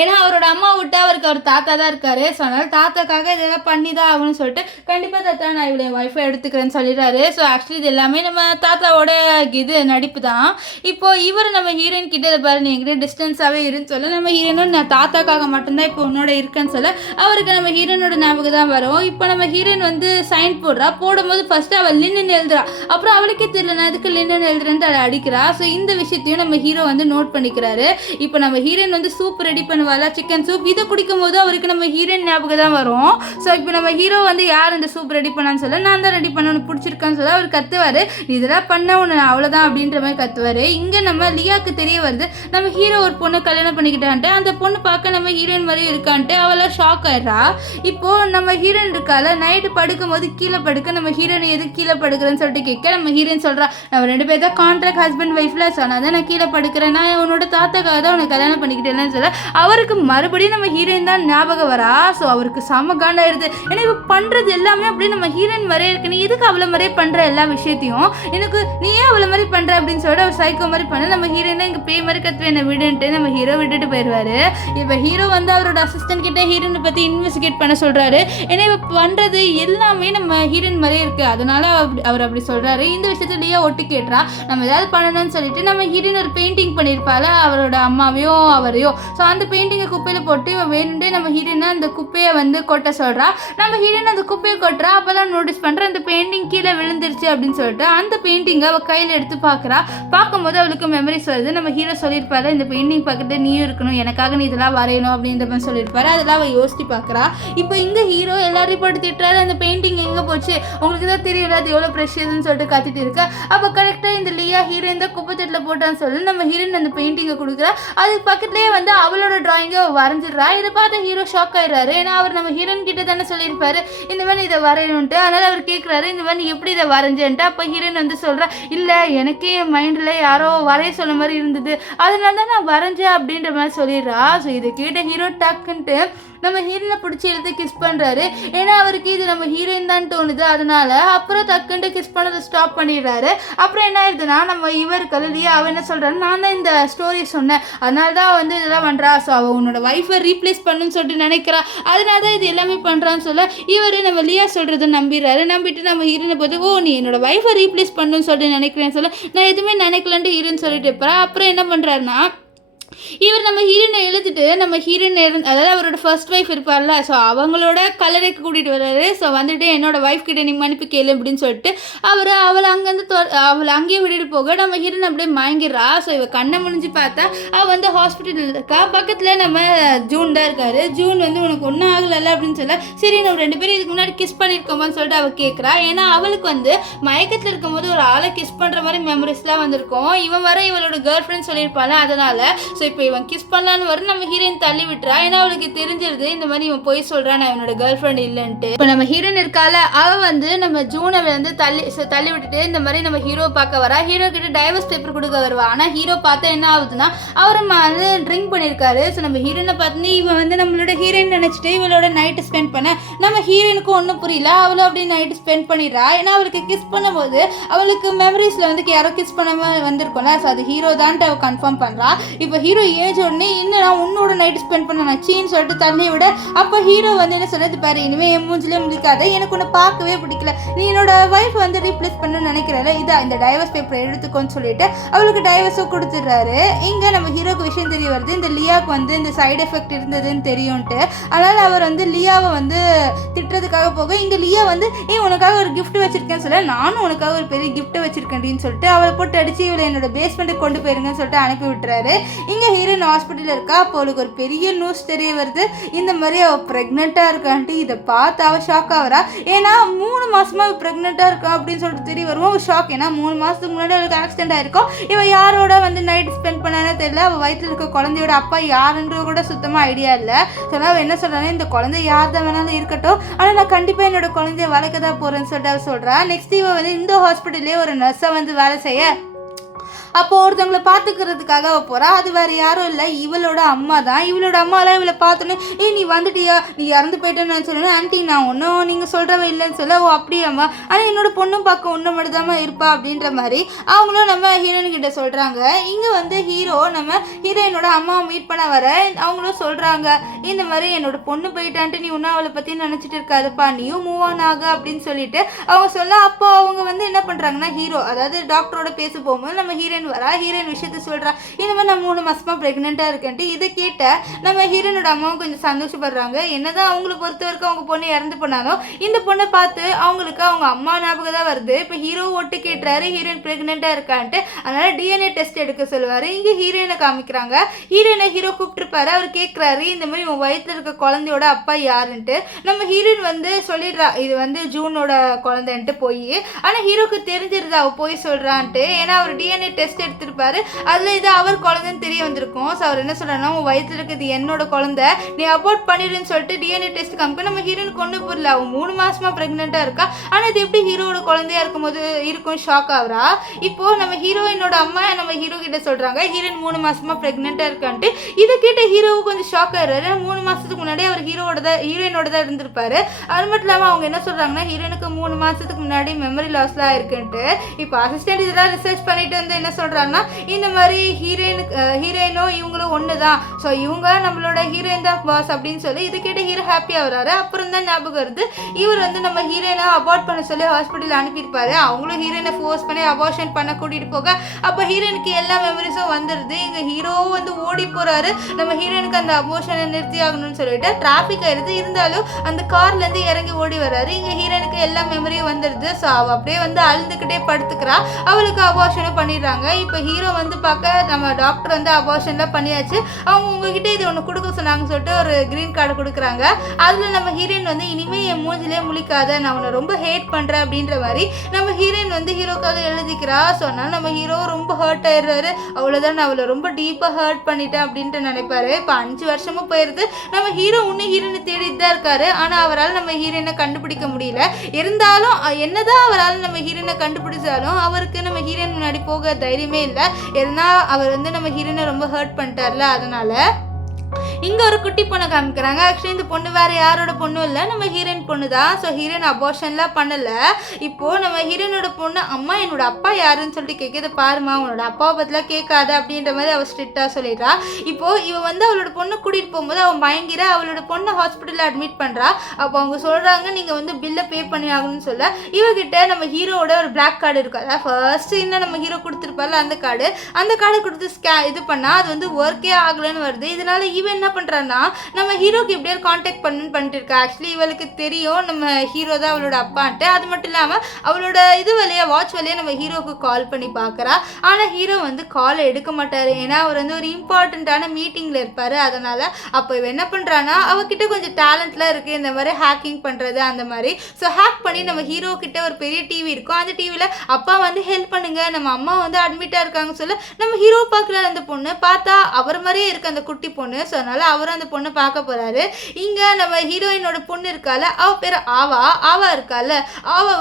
ஏன்னா அவரோட அம்மா விட்டு அவருக்கு அவர் தாத்தா தான் இருக்காரு. ஸோ அதனால் தாத்தாக்காக இதெல்லாம் பண்ணி தான் ஆகணும்னு சொல்லிட்டு, கண்டிப்பாக தாத்தா நான் இவ்வளோ ஒய்ஃபை எடுத்துக்கிறேன்னு சொல்லிடுறாரு. ஸோ ஆக்சுவலி இது எல்லாமே நம்ம தாத்தாவோட இது நடிப்பு தான். இப்போது இவர் நம்ம ஹீரோயின் கிட்ட இதை பாரு நீ எங்கிட்ட டிஸ்டன்ஸாகவே இருன்னு சொல்ல, நம்ம ஹீரோனும் நான் தாத்தாக்காக மட்டும்தான் இப்போ உன்னோட இருக்கேன்னு சொல்ல அவருக்கு நம்ம ஹீரோனோட ஞாபகம் தான் வரும். இப்போ நம்ம ஹீரோயின் வந்து சைன் போடும்போது ஃபஸ்ட்டு அவள் லின்னு எழுதுறா, அப்புறம் அவளுக்கே தெரியல நான் எதுக்கு லின்னு எழுதுறேன்ட்டு அதை அடிக்கிறா. ஸோ இந்த விஷயத்தையும் நம்ம ஹீரோ வந்து நோட் பண்ணிக்கிறாரு. இப்போ நம்ம ஹீரோயின் வந்து சூப் ரெடி பண்ணுவாளா, சிக்கன் சூப், இதை குடிக்கும் போது அவருக்கு நம்ம ஹீரோயின் ஞாபகம் தான் வரும். ஸோ இப்போ நம்ம ஹீரோ வந்து யார் இந்த சூப் ரெடி பண்ணான்னு சொல்ல, நான் தான் ரெடி பண்ண, உனக்கு பிடிச்சிருக்கான்னு சொல்ல அவர் கத்துவார், இதெல்லாம் பண்ண உன்னை அவ்வளோதான் அப்படின்ற மாதிரி கத்துவார். இங்கே நம்ம லியாவுக்கு தெரிய வருது நம்ம ஹீரோ ஒரு பொண்ணை கல்யாணம் பண்ணிக்கிட்டான்ட்டு, அந்த பொண்ணு பார்க்க நம்ம ஹீரோயின் மாதிரி இருக்கான்ட்டு அவளாம் ஷாக் ஆயிடுறா. இப்போது நம்ம ஹீரோயின் இருக்கால நைட்டு படுக்கும்போது கீழே படுக்க, நம்ம ஹீரோயின் எது கீழே படுக்கிறேன்னு சொல்லிட்டு கேட்க, நம்ம ஹீரோயின் சொல்கிறா, நம்ம 2 பேர் தான் கான்ட்ராக்ட் ஹஸ்பண்ட் ஒய்ஃப்ல, சொன்னால் தான் நான் கீழே படுக்கிறேன், நான் உன்னோட தாத்தாக்காக தான் உனக்கு கல்யாணம் பண்ணிக்கிட்டேன்னு சொல்ல அவருக்கு மறுபடியும் நம்ம ஹீரோயின் தான் ஞாபகம் வரா. ஸோ அவருக்கு செம காண்டாயிடுது. ஏன்னா இவ பண்ணுறது எல்லாமே அப்படியே நம்ம ஹீரோயின் மாதிரியே இருக்கு, நீ எதுக்கு அவ்வளோ மாதிரியே பண்ணுற எல்லா விஷயத்தையும், எனக்கு நீ ஏன் அவ்வளோ மாதிரி பண்ணுற அப்படின்னு சொல்லிட்டு அவர் சைக்கோ மாதிரி பண்ண நம்ம ஹீரோயினா இங்கே பேய் மாதிரி கத்துவே என்ன விடுன்ட்டு நம்ம ஹீரோ விட்டுட்டு போயிடுவாரு. இப்போ ஹீரோ வந்து அவரோட அசிஸ்டன்ட் கிட்ட ஹீரோயினை பற்றி இன்வெஸ்டிகேட் பண்ண சொல்கிறாரு. ஏன்னா இவ பண்ணுறது எல்லாமே நம்ம ஹீரோயின் மாதிரியே இருக்குது, அதனால அவர் அப்படி சொல்கிறாரு. இந்த விஷயத்துல லியா ஒட்டு கேட்டுறா, நம்ம ஏதாவது பண்ணணும்னு சொல்லிட்டு நம்ம ஹீரோயின் ஒரு பெயிண்டிங் பண்ணியிருப்பாள் அவரோட அம்மாவையோ அவரையோ. ஸோ அந்த பெயிண்டிங்கை குப்பையில் போட்டு இவன் வேணுன்ட்டு நம்ம ஹீரோயினை அந்த குப்பையை வந்து கொட்ட சொல்கிறா. நம்ம ஹீரோயின் அந்த குப்பையை கொட்டுறா. அப்போ தான் நோட்டீஸ் பண்ணுற அந்த பெயிண்டிங் கீழே விழுந்துருச்சு அப்படின்னு சொல்லிட்டு அந்த பெயிண்டிங்கை அவள் கையில் எடுத்து பார்க்குறா. பார்க்கும்போது அவளுக்கு மெமரிஸ் வருது. நம்ம ஹீரோ சொல்லியிருப்பாரு, இந்த பெயிண்டிங் பக்கத்து நீயும் இருக்கணும், எனக்காக நீ இதெல்லாம் வரையணும் அப்படின்ற மாதிரி சொல்லியிருப்பாரு. அதெல்லாம் அவள் யோசிச்சு பார்க்குறா. இப்போ இங்கே ஹீரோ எல்லாரையும் போட்டு திட்டுறாரு, அந்த பெயிண்டிங் எங்கே போச்சு, உங்களுக்கு தான் தெரியல அது எவ்வளோ ப்ரெஷியஸ்ன்னு சொல்லிட்டு கத்திட்டு இருக்கா. அப்போ கரெக்டாக இந்த லியா ஹீரோயின் தான் குப்பத்தட்டில் போட்டான்னு சொல்லி நம்ம ஹீரோயின் அந்த பெயிண்டிங்கை கொடுக்குறா. அது பக்கத்துலேயே வந்து அவளோட டிராயிங்கை வரைஞ்சிடுறா. இதை பார்த்து ஹீரோ ஷாக் ஆயிடுறாரு. ஏன்னா அவர் நம்ம ஹீரோயின் கிட்ட தானே சொல்லியிருப்பாரு இந்த மாதிரி இதை வரையணுன்ட்டு. அதனால் அவர் கேட்குறாரு, இந்த மாதிரி எப்படி இதை வரைஞ்சேன்ட்டு. அப்போ ஹீரோயின் வந்து சொல்கிறா, இல்லை எனக்கே என் மைண்டில் யாரோ வரைய சொன்ன மாதிரி இருந்தது, அதனால தான் நான் வரைஞ்சேன் அப்படின்ற மாதிரி சொல்லிடுறா. ஸோ இதை கேட்ட ஹீரோ டக்குன்ட்டு நம்ம ஹீரோயினை பிடிச்சி எடுத்து கிஸ் பண்ணுறாரு. ஏன்னா அவருக்கு இது நம்ம ஹீரோயின் தான் தோணுது. அதனால அப்புறம் டக்குன்ட்டு கிஸ் பண்ணதை ஸ்டாப் பண்ணிடுறாரு. அப்புறம் என்ன ஆயிடுதுன்னா நம்ம இவருக்கு லியா அவன் என்ன சொல்கிறாரு, நான் தான் இந்த ஸ்டோரி சொன்னேன், அதனால தான் வந்து இதெல்லாம் பண்ணுறா. ஸோ அவள் உன்னோட ஒய்ஃபை ரீப்ளேஸ் பண்ணுன்னு சொல்லிட்டு நினைக்கிறா, அதனால தான் இது எல்லாமே பண்ணுறான்னு சொல்ல இவர் நம்ம லியா சொல்கிறத நம்பிடுறாரு. நம்பிட்டு நம்ம ஹீரோயினை பார்த்து, ஓ நீ என்னோட ஒய்ஃபை ரீப்ளேஸ் பண்ணுன்னு சொல்லிட்டு நினைக்கிறேன்னு சொல்ல நான் எதுவுமே நினைக்கலன்ட்டு ஹீரோன்னு சொல்லிட்டு இருப்பேன். அப்புறம் என்ன பண்ணுறாருன்னா இவர் நம்ம ஹீரோயினை எழுதிட்டு நம்ம ஹீரோயின் அதாவது அவரோட ஃபர்ஸ்ட் ஒய்ஃப் இருப்பார்ல, ஸோ அவங்களோட கல்லறைக்கு கூட்டிகிட்டு வர்றாரு. ஸோ வந்துட்டு என்னோட ஒய்ஃப் கிட்ட நீ மன்னிப்பு கேளு அப்படின்னு சொல்லிட்டு அவளை அங்கேருந்து அவளை அங்கேயே விட்டுட்டு போக நம்ம ஹீரோயின் அப்படியே மயங்கிடுறா. ஸோ இவ கண்ணை முடிஞ்சு பார்த்தா அவள் வந்து ஹாஸ்பிட்டலில் இருக்கா. பக்கத்தில் நம்ம ஜூன் தான் இருக்காரு. ஜூன் வந்து உனக்கு ஒன்றும் ஆகலைல்ல அப்படின்னு சொல்ல, சரி நம்ம ரெண்டு பேரும் இதுக்கு முன்னாடி கிஸ் பண்ணியிருக்கோமான்னு சொல்லிட்டு அவள் கேட்குறா. ஏன்னா அவளுக்கு வந்து மயக்கத்தில் இருக்கும்போது ஒரு ஆளை கிஸ் பண்ணுற மாதிரி மெமரிஸ்லாம் வந்திருக்கும். இவன் வர இவளோட கேர்ள் ஃப்ரெண்ட் சொல்லியிருப்பாள். அதனால ஸோ இப்போ இவன் கிஸ் பண்ணலான்னு வரும் நம்ம ஹீரோயின் தள்ளி விட்டுறா. ஏன்னா அவளுக்கு தெரிஞ்சிருது இந்த மாதிரி இவன் போய் சொல்கிறான் நான் இவனோட கேர்ள் ஃப்ரெண்ட் இல்லைன்ட்டு. இப்போ நம்ம ஹீரோயின் இருக்கால அவள் வந்து நம்ம ஜூனை வந்து தள்ளி விட்டுட்டு இந்த மாதிரி நம்ம ஹீரோ பார்க்க வரா. ஹீரோ கிட்ட டைவர்ஸ் பேப்பர் கொடுக்க வருவா. ஆனால் ஹீரோ பார்த்தா என்ன ஆகுதுன்னா அவர் வந்து ட்ரிங்க் பண்ணியிருக்காரு. ஸோ நம்ம ஹீரோயினை பார்த்து இவன் வந்து நம்மளோட ஹீரோயின் நினச்சிட்டு இவளோட நைட்டு ஸ்பெண்ட் பண்ண நம்ம ஹீரோயினுக்கும் ஒன்றும் புரியல. அவளும் அப்படியே நைட்டு ஸ்பெண்ட் பண்ணிடுறா. ஏன்னா அவளுக்கு கிஸ் பண்ணும்போது அவளுக்கு மெமரிஸில் வந்து யாரோ கிஸ் பண்ணாமல் வந்திருக்கோம்ல, ஸோ அது ஹீரோ தான்ட்டு அவள் கன்ஃபார்ம் பண்ணுறா. இப்போ ஹீரோ ஏஜ் உடனே என்னடா உன்னோட நைட்டு ஸ்பெண்ட் பண்ண நான் சீன்னு சொல்லிட்டு தள்ளி விட அப்போ ஹீரோ வந்து என்ன சொல்றது, பாரு இனிமேல் என் மூஞ்சிலே முடிக்காத, எனக்கு உன்னை பார்க்கவே பிடிக்கல, நீ என்னோட ஒய்ஃப் வந்து ரீப்ளேஸ் பண்ணணும்னு நினைக்கிறல, இதான் இந்த டைவர்ஸ் பேப்பர் எடுத்துக்கோன்னு சொல்லிட்டு அவளுக்கு டைவர்ஸும் கொடுத்துட்றாரு. இங்கே நம்ம ஹீரோக்கு விஷயம் தெரிய வருது, இந்த லியாவுக்கு வந்து இந்த சைடு எஃபெக்ட் இருந்ததுன்னு தெரியும்ட்டு. அதனால் அவர் வந்து லியாவை வந்து திட்டுறதுக்காக போக இங்கே லியா வந்து உனக்காக ஒரு கிஃப்ட் வச்சிருக்கேன்னு சொல்ல, நானும் உனக்காக ஒரு பெரிய கிஃப்ட்டை வச்சிருக்கேன் அப்படின்னு சொல்லிட்டு அவளை போட்டு அடிச்சு இவளை என்னோட பேஸ்மெண்ட்டுக்கு கொண்டு போயிருங்கன்னு சொல்லிட்டு அனுப்பி விட்டுறாரு. இங்கே ஹீரோயின் ஹாஸ்பிட்டலில் இருக்கா. அப்போ அவளுக்கு ஒரு பெரிய நியூஸ் தெரிய வருது, இந்த மாதிரி அவள் ப்ரெக்னெண்ட்டாக இருக்கான்ட்டு. இதை பார்த்து அவள் ஷாக் ஆகிறா. ஏன்னா 3 மாதமாக அவள் ப்ரெக்னெண்ட்டாக இருக்கா அப்படின்னு சொல்லிட்டு தெரிய வரும். அவள் ஷாக். ஏன்னா 3 மாதத்துக்கு முன்னாடி அவளுக்கு ஆக்சிடென்ட் ஆயிருக்கும். இவள் யாரோட வந்து நைட் ஸ்பெண்ட் பண்ணானே தெரியல. அவள் வயிற்றில் இருக்க குழந்தையோட அப்பா யாருன்றது கூட சுத்தமாக ஐடியா இல்லை. ஸோ அவள் என்ன சொல்கிறானே, இந்த குழந்தை யார் தான் வேணாலும் இருக்கட்டும், ஆனால் நான் கண்டிப்பாக என்னோட குழந்தைய வளர்க்க தான் போகிறேன்னு சொல்லிட்டு அவள் சொல்கிறா. நெக்ஸ்ட் இவள் வந்து இந்த ஹாஸ்பிட்டல்லே ஒரு நர்ஸாக வந்து வேலை செய்ய அப்போ ஒருத்தவங்களை பார்த்துக்கிறதுக்காக அவள் போகிறா. அது வேறு யாரும் இல்லை, இவளோட அம்மா தான். இவளோட அம்மாலாம் இவளை பார்த்தோன்னே நீ வந்துட்டியா, நீ இறந்து போயிட்டேன்னு நான் சொல்லணும். ஆன்ட்டி நான் ஒன்றும் நீங்கள் சொல்கிறவ இல்லைன்னு சொல்ல, ஓ அப்படியாம்மா, ஆனால் என்னோட பொண்ணும் பார்க்க ஒன்று மட்டும் தான் இருப்பா அப்படின்ற மாதிரி அவங்களும் நம்ம ஹீரோயின் கிட்ட சொல்கிறாங்க. இங்கே வந்து ஹீரோ நம்ம ஹீரோயினோட அம்மாவை மீட் பண்ண வர அவங்களும் சொல்கிறாங்க, இந்த மாதிரி என்னோட பொண்ணு போயிட்டான்ட்டு நீ ஒன்றும் அவளை பற்றி நினச்சிட்டு இருக்காதுப்பா, நீயும் மூவ் ஆன் ஆக அப்படின்னு சொல்லிட்டு அவங்க சொல்ல, அப்போ அவங்க வந்து என்ன பண்ணுறாங்கன்னா ஹீரோ அதாவது டாக்டரோட பேச போகும்போது நம்ம ஹீரோயின் வரா. ஹீரோயின் விஷயத்த சொல்கிறா, இந்த மாதிரி நான் 3 மாசமாக ப்ரெக்னெண்ட்டாக இருக்கேன்ட்டு. இதை கேட்ட நம்ம ஹீரோனோட அம்மாவும் கொஞ்சம் சந்தோஷப்படுறாங்க. என்னதான் அவங்களை பொறுத்த வரைக்கும் அவங்க பொண்ணு இறந்து போனாலும் இந்த பொண்ணை பார்த்து அவங்களுக்கு அவங்க அம்மா ஞாபகம் தான் வருது. இப்போ ஹீரோ ஒட்டு கேட்டுறாரு ஹீரோயின் ப்ரெக்னெண்ட்டாக இருக்கான்ட்டு. அதனால டிஎன்ஏ டெஸ்ட் எடுக்க சொல்லுவார். இங்கே ஹீரோயினை காமிக்கிறாங்க. ஹீரோயினை ஹீரோ கூப்பிட்டுருப்பாரு. அவர் கேட்குறாரு, இந்த மாதிரி உன் வயிற்றில் இருக்க குழந்தையோட அப்பா யாருன்ட்டு. நம்ம ஹீரோயின் வந்து சொல்லிடுறா, இது வந்து ஜூனோட குழந்தைன்ட்டு போய். ஆனால் ஹீரோக்கு தெரிஞ்சிருது அவள் போய் சொல்கிறான்ட்டு. ஏன்னா அவர் டிஎன்ஏ டெஸ்ட் டெஸ்ட் எடுத்திருப்பாரு. அதில் இது அவர் குழந்தைன்னு தெரிய வந்திருக்கும். ஸோ அவர் என்ன சொல்கிறாருன்னா, உன் வயிற்றில் இருக்கிறது என்னோட குழந்தை, நீ அபார்ட் பண்ணிடுன்னு சொல்லிட்டு டிஎன்ஏ டெஸ்ட் காமிக்க நம்ம ஹீரோயினுக்கு ஒன்றும் புரியல. அவன் 3 மாசமாக ப்ரெக்னெண்ட்டாக இருக்கா. ஆனால் இது எப்படி ஹீரோட குழந்தையா இருக்கும்போது இருக்கும் ஷாக் ஆகுறா. இப்போது நம்ம ஹீரோயினோட அம்மா நம்ம ஹீரோ கிட்ட சொல்கிறாங்க ஹீரோயின் 3 மாசமாக ப்ரெக்னெண்ட்டாக இருக்கான்ட்டு. இதை கேட்ட ஹீரோவுக்கு கொஞ்சம் ஷாக் ஆகிறாரு. 3 மாதத்துக்கு முன்னாடி அவர் ஹீரோயினோட தான் இருந்திருப்பாரு. அது மட்டும் இல்லாமல் அவங்க என்ன சொல்கிறாங்கன்னா, ஹீரோயினுக்கு 3 மாதத்துக்கு முன்னாடி மெமரி லாஸ்லாம் இருக்குன்ட்டு. இப்போ அசிஸ்டன்ட் இதெல்லாம் ரிசர்ச் பண்ணிட்டு வந்து என்ன சொல்கிறாங்கன்னா, இந்த மாதிரி ஹீரோயினும் இவங்களும் ஒன்று தான், ஸோ இவங்க நம்மளோட ஹீரோயின் தான் பாஸ் அப்படின்னு சொல்லி இது கேட்டு ஹீரோ ஹாப்பியாக வராரு. அப்புறம் தான் ஞாபகம் வருது, இவர் வந்து நம்ம ஹீரோயினை அபார்ட் பண்ண சொல்லி ஹாஸ்பிட்டல் அனுப்பியிருப்பாரு. அவங்களும் ஹீரோயினை ஃபோர்ஸ் பண்ணி அபார்ஷன் பண்ண கூட்டிகிட்டு போக அப்போ ஹீரோயினுக்கு எல்லா மெமரிஸும் வந்துடுது. இங்கே ஹீரோவும் வந்து ஓடி போகிறாரு, நம்ம ஹீரோயினுக்கு அந்த அபார்ஷனை நிறுத்தி ஆகணும்னு சொல்லிட்டு. டிராஃபிக் ஆயிடுது, இருந்தாலும் அந்த கார்லேருந்து இறங்கி ஓடி வராரு. இங்கே ஹீரோயினுக்கு எல்லா மெமரியும் வந்துடுது. ஸோ அவள் அப்படியே வந்து அழுதுகிட்டே படுத்துக்கிறா. அவளுக்கு அபார்ஷனும் பண்ணிடுறாங்க. இப்போ ஹீரோ வந்து பார்க்க நம்ம டாக்டர் வந்து அபார்ஷன்லாம் பண்ணியாச்சு, அவங்க உங்ககிட்ட இது ஒன்று கொடுக்க சொன்னாங்கன்னு சொல்லிட்டு ஒரு க்ரீன் கார்டு கொடுக்குறாங்க. அதில் நம்ம ஹீரோயின் வந்து இனிமேல் என் மூஞ்சிலே முழிக்காத, நான் உன்னை ரொம்ப ஹேட் பண்ணுறேன் அப்படின்ற மாதிரி நம்ம ஹீரோயின் வந்து ஹீரோக்காக எழுதிக்கிறா. ஸோ அதனால் நம்ம ஹீரோ ரொம்ப ஹர்ட் ஆயிடுறாரு. அவ்வளோதான், நான் அவளை ரொம்ப டீப்பாக ஹர்ட் பண்ணிட்டேன் அப்படின்ட்டு நினைப்பாரு. இப்போ 5 வருஷமும் போயிடுது. நம்ம ஹீரோ இன்னும் ஹீரோயினை தேடிட்டு தான் இருக்காரு. ஆனால் அவரால் நம்ம ஹீரோயினை கண்டுபிடிக்க முடியல. இருந்தாலும் என்னதான் அவரால் நம்ம ஹீரோயினை கண்டுபிடிச்சாலும் அவருக்கு நம்ம ஹீரோயின் முன்னாடி போக தைரியமே இல்லை. ஏன்னா அவர் வந்து நம்ம ஹீரோயினை ரொம்ப ஹர்ட் பண்ணிட்டார்ல. அதனால இங்கே ஒரு குட்டி பொண்ணை காமிக்கிறாங்க. ஆக்சுவலி இந்த பொண்ணு வேறு யாரோட பொண்ணும் இல்லை, நம்ம ஹீரோயின் பொண்ணு தான். ஸோ ஹீரோயின் அபார்ஷன்லாம் பண்ணலை. இப்போது நம்ம ஹீரோயினோட பொண்ணு அம்மா என்னோட அப்பா யாருன்னு சொல்லிட்டு கேட்குது. பாருமா, உன்னோட அப்பாவை பற்றிலாம் கேட்காத அப்படின்ற மாதிரி அவள் ஸ்ட்ரிக்டாக சொல்லிடுறா. இப்போது இவன் வந்து அவளோட பொண்ணை கூட்டிகிட்டு போகும்போது அவன் பயங்கர அவளோட பொண்ணை ஹாஸ்பிட்டலில் அட்மிட் பண்ணுறா. அப்போ அவங்க சொல்கிறாங்க, நீங்கள் வந்து பில்லை பே பண்ணி ஆகணும்னு சொல்ல. இவகிட்ட நம்ம ஹீரோவோட ஒரு பிளாக் கார்டு இருக்கு. அதான் ஃபர்ஸ்ட் இன்னும் நம்ம ஹீரோ கொடுத்துருப்பார்ல அந்த கார்டு கொடுத்து இது பண்ணால் அது வந்து ஒர்க்கே ஆகலைன்னு வருது. இதனால இவன் என்ன பண்ணுறான்னா, நம்ம ஹீரோக்கு எப்படியாவது காண்டாக்ட் பண்ணிட்டு இருக்கா. ஆக்சுவலி இவளுக்கு தெரியும் நம்ம ஹீரோ தான் அவளோட அப்பான்ட்டு. அது மட்டும் இல்லாமல் அவளோட வாட்ச் வழியாக நம்ம ஹீரோவுக்கு கால் பண்ணி பார்க்குறா. ஆனால் ஹீரோ வந்து காலை எடுக்க மாட்டார். ஏன்னா அவர் வந்து ஒரு இம்பார்ட்டண்ட்டான மீட்டிங்கில் இருப்பார். அதனால் அப்போ இவ என்ன பண்ணுறான்னா, அவகிட்ட கொஞ்சம் டேலண்ட்லாம் இருக்குது, இந்த மாதிரி ஹேக்கிங் பண்ணுறது அந்த மாதிரி. ஸோ ஹேக் பண்ணி நம்ம ஹீரோ கிட்ட ஒரு பெரிய டிவி இருக்கும். அந்த டிவியில் அப்பா வந்து ஹெல்ப் பண்ணுங்க, நம்ம அம்மா வந்து அட்மிட்டாக இருக்காங்கன்னு சொல்ல நம்ம ஹீரோ பார்க்குறாரு. அந்த பொண்ணு பார்த்தா அவர் மாதிரியே இருக்குது அந்த குட்டி பொண்ணு. ஸோ அதனால் அவரும் அந்த பொண்ணை பார்க்க போகிறாரு. இங்கே நம்ம ஹீரோயினோட பொண்ணு இருக்கால, அவள் பேர் ஆவா இருக்கால, ஆவாவை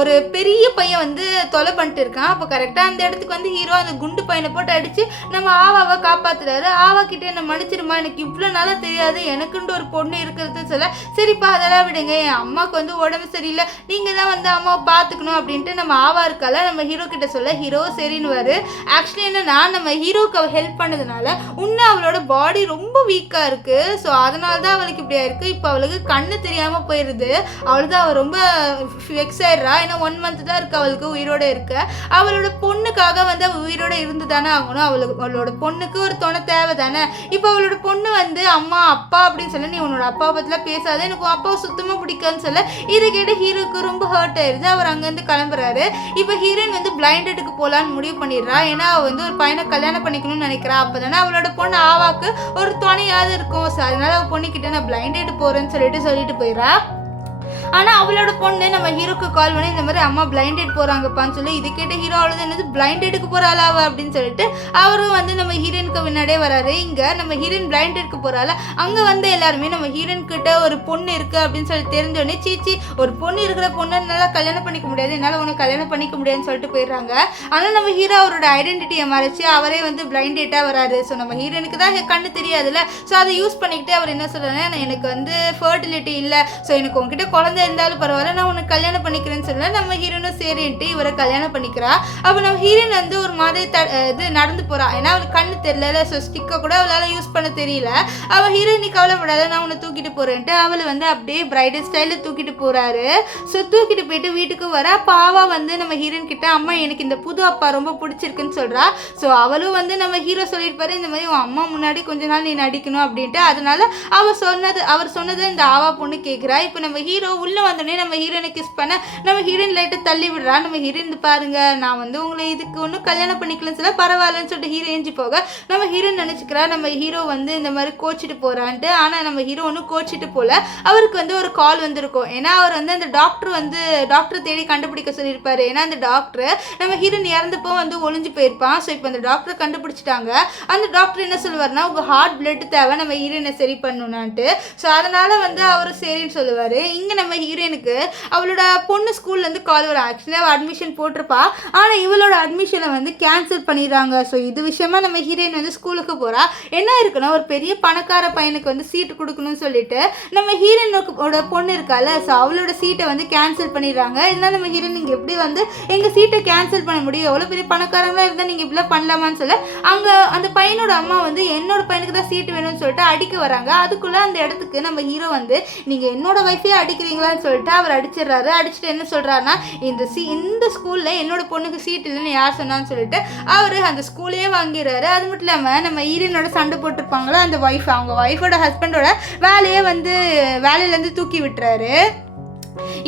ஒரு பெரிய பையன் வந்து தொலை பண்ணிட்டு இருக்கான். அப்போ கரெக்டாக அந்த இடத்துக்கு வந்து ஹீரோ அந்த குண்டு பையனை போட்டு அடித்து நம்ம ஆவாவை காப்பாற்றுறாரு. ஆவா கிட்டே என்ன மன்னிச்சிருமா, எனக்கு இவ்வளோ நாளாக தெரியாது எனக்குன்ட்டு ஒரு பொண்ணு இருக்கிறதுன்னு சொல்ல. சரிப்பா அதெல்லாம் விடுங்க, என் அம்மாவுக்கு வந்து உடம்பு சரியில்லை, நீங்கள் தான் வந்து அம்மாவை பார்த்துக்கணும் அப்படின்ட்டு நம்ம ஆவா இருக்கால நம்ம ஹீரோ கிட்ட சொல்ல. ஹீரோ சரின்னுவார். ஆக்சுவலி என்னன்னா, நம்ம ஹீரோக்கு அவள் ஹெல்ப் பண்ணதுனால இன்னும் அவளோட பாடி ரொம்ப வீக்காக இருக்குது. ஸோ அதனால தான் அவளுக்கு இப்படியா இருக்குது. இப்போ அவளுக்கு கண்ணு தெரியாமல் போயிடுது. அவளுக்கு அவள் ரொம்ப வெக்ஸ் ஆயிடுறா. ஏன்னா 1 month தான் இருக்குது அவளுக்கு உயிரோடு இருக்க. அவளோட பொண்ணுக்காக வந்து அவள் உயிரோடு இருந்து தானே ஆகணும். அவளோட பொண்ணுக்கு ஒரு துணை தேவை தானே. இப்போ அவளோட பொண்ணு வந்து அம்மா அப்பா அப்படின்னு சொல்ல, நீ உன்னோட அப்பாவை பற்றிலாம் பேசாத, எனக்கு அப்பாவை சுத்தமாக பிடிக்கான்னு சொல்ல. இதை கேட்டு ஹீரோக்கு ரொம்ப ஹர்ட் ஆயிடுது. அவர் அங்கேருந்து கிளம்புறாரு. இப்போ ஹீரோயின் வந்து பிளைண்டடுக்கு போகலான்னு முடிவு பண்ணிடுறா. ஏன்னா அவள் வந்து ஒரு பையனை கல்யாணம் பண்ணிக்கணும்னு நினைக்கிறா. அப்போ தானே அவளோட பொண்ணு ஆவாக்கு ஒரு துணையாவது இருக்கும். ஸோ அதனால அவள் பொண்ணுக்கிட்ட நான் பிளைண்டட் போகிறேன்னு சொல்லிட்டு போயிடுறா. ஆனால் அவளோட பொண்ணு நம்ம ஹீரோக்கு கால் பண்ணி இந்த மாதிரி அம்மா பிளைண்டட் போகிறாங்கப்பான்னு சொல்லி. இது கேட்ட ஹீரோ அவ்வளோதான், என்னது பிளைண்டடுக்கு போகிறாளாவா அப்படின்னு சொல்லிட்டு அவரும் வந்து நம்ம ஹீரோயினுக்கு முன்னாடியே வராரு. இங்கே நம்ம ஹீரோயின் பிளைண்டடுக்கு போகிறாள். அங்கே வந்து எல்லாருமே நம்ம ஹீரோயின் கிட்ட ஒரு பொண்ணு இருக்குது அப்படின்னு சொல்லி தெரிஞ்சோடனே, சீச்சி ஒரு பொண்ணு இருக்கிற பொண்ணு என்னால் கல்யாணம் பண்ணிக்க முடியாது, என்னால் உனக்கு கல்யாணம் பண்ணிக்க முடியாதுன்னு சொல்லிட்டு போயிடுறாங்க. ஆனால் நம்ம ஹீரோ அவரோட ஐடென்டிட்டியை மறைச்சி அவரே வந்து பிளைண்டேட்டாக வராரு. ஸோ நம்ம ஹீரோயினுக்கு தான் கண்ணு தெரியாதுல்ல. ஸோ அதை யூஸ் பண்ணிக்கிட்டு அவர் என்ன சொல்கிறாருன்னா, எனக்கு வந்து ஃபர்டிலிட்டி இல்லை, ஸோ எனக்கு உங்ககிட்ட குழந்தை இருந்தாலும் பரவாயில்ல, நான் உனக்கு கல்யாணம் பண்ணிக்கிறேன்னு சொல்ல. நம்ம ஹீரோனும் சரின்ட்டு இவரை கல்யாணம் பண்ணிக்கிறா. அப்போ நம்ம ஹீரோயின் வந்து ஒரு மாதிரி இது நடந்து போகிறா. ஏன்னா அவளுக்கு கண்ணு தெரியல. ஸோ ஸ்டிக்கை கூட அவளால் யூஸ் பண்ண தெரியல. அவள் ஹீரோயினி கவலைப்படாத, நான் உன்னை தூக்கிட்டு போகிறேன்ட்டு அவளை வந்து அப்படியே பிரைடல் ஸ்டைலில் தூக்கிட்டு போகிறாரு. ஸோ தூக்கிட்டு போயிட்டு வீட்டுக்கு வர. பாவா வந்து நம்ம ஹீரோயின் கிட்ட, அம்மா எனக்கு இந்த புது அப்பா ரொம்ப பிடிச்சிருக்குன்னு சொல்கிறா. ஸோ அவளும் வந்து நம்ம ஹீரோ சொல்லியிருப்பாரு, இந்த மாதிரி உன் அம்மா முன்னாடி கொஞ்ச நாள் நீ நடிக்கணும் அப்படின்ட்டு. அதனால அவர் சொன்னது இந்த ஆவா பொண்ணு கேட்குறா. இப்போ நம்ம ஹீரோ உள்ளே வந்தோடனே நம்ம ஹீரோயினை கிஸ் பண்ண நம்ம ஹீரோயின் லைட்டை தள்ளி விடுறா. நம்ம ஹீரோயின் பாருங்க, நான் வந்து உங்களை இதுக்கு ஒன்றும் கல்யாணம் பண்ணிக்கலன்னு சொல்ல பரவாயில்லன்னு சொல்லிட்டு ஹீரோ ஏஞ்சி போக நம்ம ஹீரோயின் நினச்சிக்கிறா நம்ம ஹீரோ வந்து இந்த மாதிரி கோச்சிட்டு போகிறான்ட்டு. ஆனால் நம்ம ஹீரோ ஒன்றும் கோச்சிட்டு போகல. அவருக்கு வந்து ஒரு கால் வந்திருக்கும். ஏன்னா அவர் வந்து அந்த டாக்டர் தேடி கண்டுபிடிக்க சொல்லியிருப்பாரு. ஏன்னா அந்த டாக்டர் நம்ம ஹீரோயின் இறந்தப்போ வந்து ஒளிஞ்சு போயிருப்பான். ஸோ இப்போ அந்த டாக்டரை கண்டுபிடிச்சிட்டாங்க. அந்த டாக்டர் என்ன சொல்லுவார்னா, உங்கள் ஹார்ட் பிளட் தேவை நம்ம ஹீரோயினை சரி பண்ணணும்னான்ட்டு. ஸோ அதனால் வந்து அவர் சரின்னு சொல்லுவார். இங்கே நம்ம ஹீரோயினுக்கு அவளோட பொண்ணு ஸ்கூல்லேருந்து கால் வரும். ஆக்சுவலி அவள் அட்மிஷன் போட்டிருப்பா. ஆனால் இவளோட அட்மிஷனை வந்து கேன்சல் பண்ணிடுறாங்க. ஸோ இது விஷயமா நம்ம ஹீரோயின் வந்து ஸ்கூலுக்கு போகிறா. என்ன இருக்குன்னா, ஒரு பெரிய பணக்கார பையனுக்கு வந்து சீட்டு கொடுக்கணும்னு சொல்லிட்டு நம்ம ஹீரோயினோட பொண்ணு இருக்கால, ஸோ அவளோட சீட்டை வந்து கேன்சல் பண்ணிடுறாங்க. இதனால் நம்ம ஹீரோயின் நீங்கள் எப்படி வந்து எங்கள் சீட்டை கேன்சல் பண்ண முடியும், எவ்வளோ பெரிய பணக்காரங்களாக இருந்தால் நீங்கள் இப்படிலாம் பண்ணலாமான்னு சொல்ல அங்கே அந்த பையனோட அம்மா வந்து என்னோட பையனுக்கு தான் சீட்டு வேணும்னு சொல்லிட்டு அடிக்க வராங்க. அதுக்குள்ளே அந்த இடத்துக்கு நம்ம ஹீரோ வந்து நீங்கள் என்னோட ஒய்ஃபே அடிக்கிறீங்களான்னு சொல்லிட்டு அவர் அடிச்சிடுறாரு. அடிச்சுட்டு என்ன சொல்கிறாருன்னா, இந்த ஸ்கூலில் என்னோட பொண்ணுக்கு சீட் இல்லைன்னு யார் சொன்னான்னு சொல்லிட்டு அவர் அந்த ஸ்கூலையே வாங்கிடுறாரு. அது மட்டும் இல்லாமல் நம்ம ஹீரோயினோட சண்டை போட்டிருப்பாங்களோ அந்த அவங்க ஒய்ஃபோட ஹஸ்பண்டோட வேலையிலேருந்து தூக்கி விட்டுறாரு.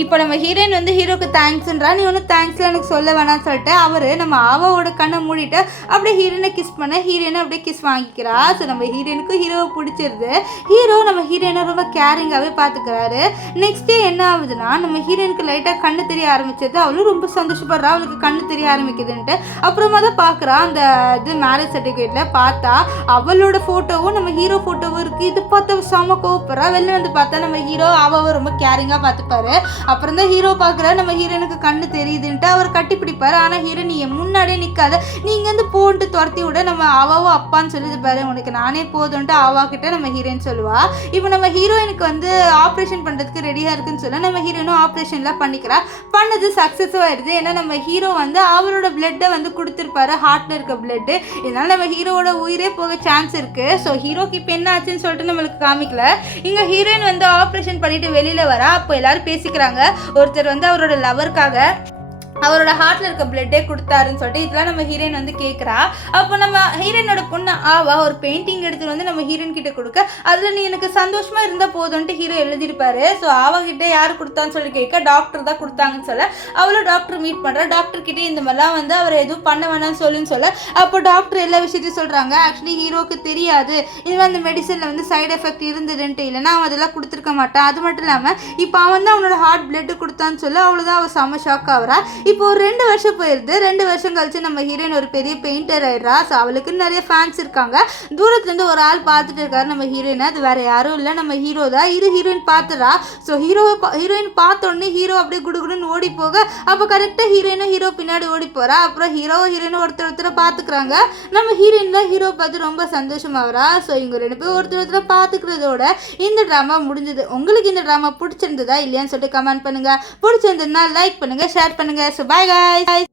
இப்போ நம்ம ஹீரோயின் வந்து ஹீரோக்கு தேங்க்ஸ்ன்றா. நீ ஒன்றும் தேங்க்ஸில் எனக்கு சொல்ல வேணாம்னு சொல்லிட்டு அவர் நம்ம ஆவாவோட கண்ணை மூடிட்டு அப்படியே ஹீரோயினை கிஸ் பண்ண ஹீரோயினை அப்படியே கிஸ் வாங்கிக்கிறா. ஸோ நம்ம ஹீரோயினுக்கும் ஹீரோவை பிடிச்சிருது. ஹீரோ நம்ம ஹீரோயினை ரொம்ப கேரிங்காகவே பார்த்துக்கிறாரு. நெக்ஸ்ட் டே என்ன ஆகுதுன்னா, நம்ம ஹீரோயினுக்கு லைட்டாக கண்ணு தெரிய ஆரம்பிச்சது. அவளும் ரொம்ப சந்தோஷப்படுறா, அவளுக்கு கண்ணு தெரிய ஆரம்பிக்குதுன்ட்டு. அப்புறமா தான் பார்க்குறா அந்த மேரேஜ் சர்டிஃபிகேட்டில் பார்த்தா அவளோட ஃபோட்டோவும் நம்ம ஹீரோ ஃபோட்டோவும் இருக்குது. இது பார்த்தா செம கோவப்படுறா. வெளில வந்து பார்த்தா நம்ம ஹீரோ ஆவாவை ரொம்ப கேரிங்காக பார்த்துப்பாரு. அப்புறம் தான் ஹீரோ பார்க்குறாரு நம்ம ஹீரோனுக்கு கண்ணு தெரியுதுன்ட்டு அவர் கட்டி பிடிப்பாரு. ஆனால் ஹீரோ நீ முன்னாடியே நிற்காத, நீங்க வந்து போன்ட்டு துரத்தி விட நம்ம ஆவாவோ அப்பான்னு சொல்லிது பாரு, உனக்கு நானே போதும்ன்ட்டு ஆவா கிட்ட நம்ம ஹீரோயின் சொல்லுவா. இப்போ நம்ம ஹீரோயினுக்கு வந்து ஆப்ரேஷன் பண்ணுறதுக்கு ரெடியாக இருக்குன்னு சொல்ல நம்ம ஹீரோயினும் ஆப்ரேஷன்லாம் பண்ணிக்கிறா. பண்ணது சக்ஸஸும் ஆயிடுது. ஏன்னா நம்ம ஹீரோ வந்து அவரோட பிளட்டை வந்து கொடுத்துருப்பாரு, ஹார்ட்டில் இருக்க பிளட்டு. இதனால நம்ம ஹீரோவோட உயிரே போக சான்ஸ் இருக்குது. ஸோ ஹீரோக்கு இப்போ என்ன ஆச்சுன்னு சொல்லிட்டு நம்மளுக்கு காமிக்கல. இங்கே ஹீரோயின் வந்து ஆப்ரேஷன் பண்ணிட்டு வெளியில் வரா. அப்போ எல்லாரும் பேசிக்கிறாங்க. ஒருத்தர் வந்து அவரோட லவருக்காக அவரோட ஹார்ட்டில் இருக்க பிளட்டே கொடுத்தாருன்னு சொல்லிட்டு இதெல்லாம் நம்ம ஹீரோயின் வந்து கேட்குறா. அப்போ நம்ம ஹீரோயினோட பொண்ணு ஆவா ஒரு பெயிண்டிங் எடுத்துகிட்டு வந்து நம்ம ஹீரோயின் கிட்ட கொடுக்க அதில் நீ எனக்கு சந்தோஷமாக இருந்தால் போதும்ன்ட்டு ஹீரோ எழுதியிருப்பாரு. ஸோ ஆவா கிட்டே யார் கொடுத்தான்னு சொல்லி கேட்க டாக்டர் தான் கொடுத்தாங்கன்னு சொல்ல அவளும் டாக்டர் மீட் பண்ணுறா. டாக்டர் கிட்டே இந்த மாதிரிலாம் வந்து அவர் எதுவும் பண்ண வேணாம்னு சொல்லுன்னு சொல்ல அப்போ டாக்டர் எல்லா விஷயத்தையும் சொல்கிறாங்க. ஆக்சுவலி ஹீரோக்கு தெரியாது இது அந்த மெடிசனில் வந்து சைடு எஃபெக்ட் இருந்துடுன்ட்டு, இல்லைன்னா அவன் அதெல்லாம் கொடுத்துருக்க மாட்டான். அது மட்டும் இல்லாமல் இப்போ அவன் தான் அவனோட ஹார்ட் பிளட்டு கொடுத்தான்னு சொல்ல அவ்வளோதான் அவள் செம்ம ஷாக் ஆகிறா. இப்போ ஒரு 2 வருஷம் போயிடுது. 2 வருஷம் கழிச்சு நம்ம ஹீரோயின் ஒரு பெரிய பெயிண்டர் ஆயிடுறா. ஸோ அவளுக்கு நிறைய ஃபேன்ஸ் இருக்காங்க. தூரத்துலேருந்து ஒரு ஆள் பார்த்துட்டு இருக்காரு நம்ம ஹீரோயினை. அது வேற யாரும் இல்லை, நம்ம ஹீரோ தான். ஹீரோயின் பார்த்துறா. ஸோ ஹீரோயின் பார்த்தோன்னே ஹீரோ அப்படியே குடுகுடுன்னு ஓடி போக அப்போ கரெக்டாக ஹீரோ பின்னாடி ஓடி போகிறா. அப்புறம் ஹீரோயின் ஒருத்தரை பார்த்துக்கிறாங்க. நம்ம ஹீரோயின் தான் ஹீரோ பார்த்து ரொம்ப சந்தோஷமாகறா. ஸோ இவங்க 2 பேரும் ஒருத்தரை பார்த்துக்கிறதோட இந்த ட்ராமா முடிஞ்சது. உங்களுக்கு இந்த ட்ராமா பிடிச்சிருந்ததா இல்லையான்னு சொல்லிட்டு கமெண்ட் பண்ணுங்க. பிடிச்சிருந்ததுன்னா லைக் பண்ணுங்க, ஷேர் பண்ணுங்க. So bye guys.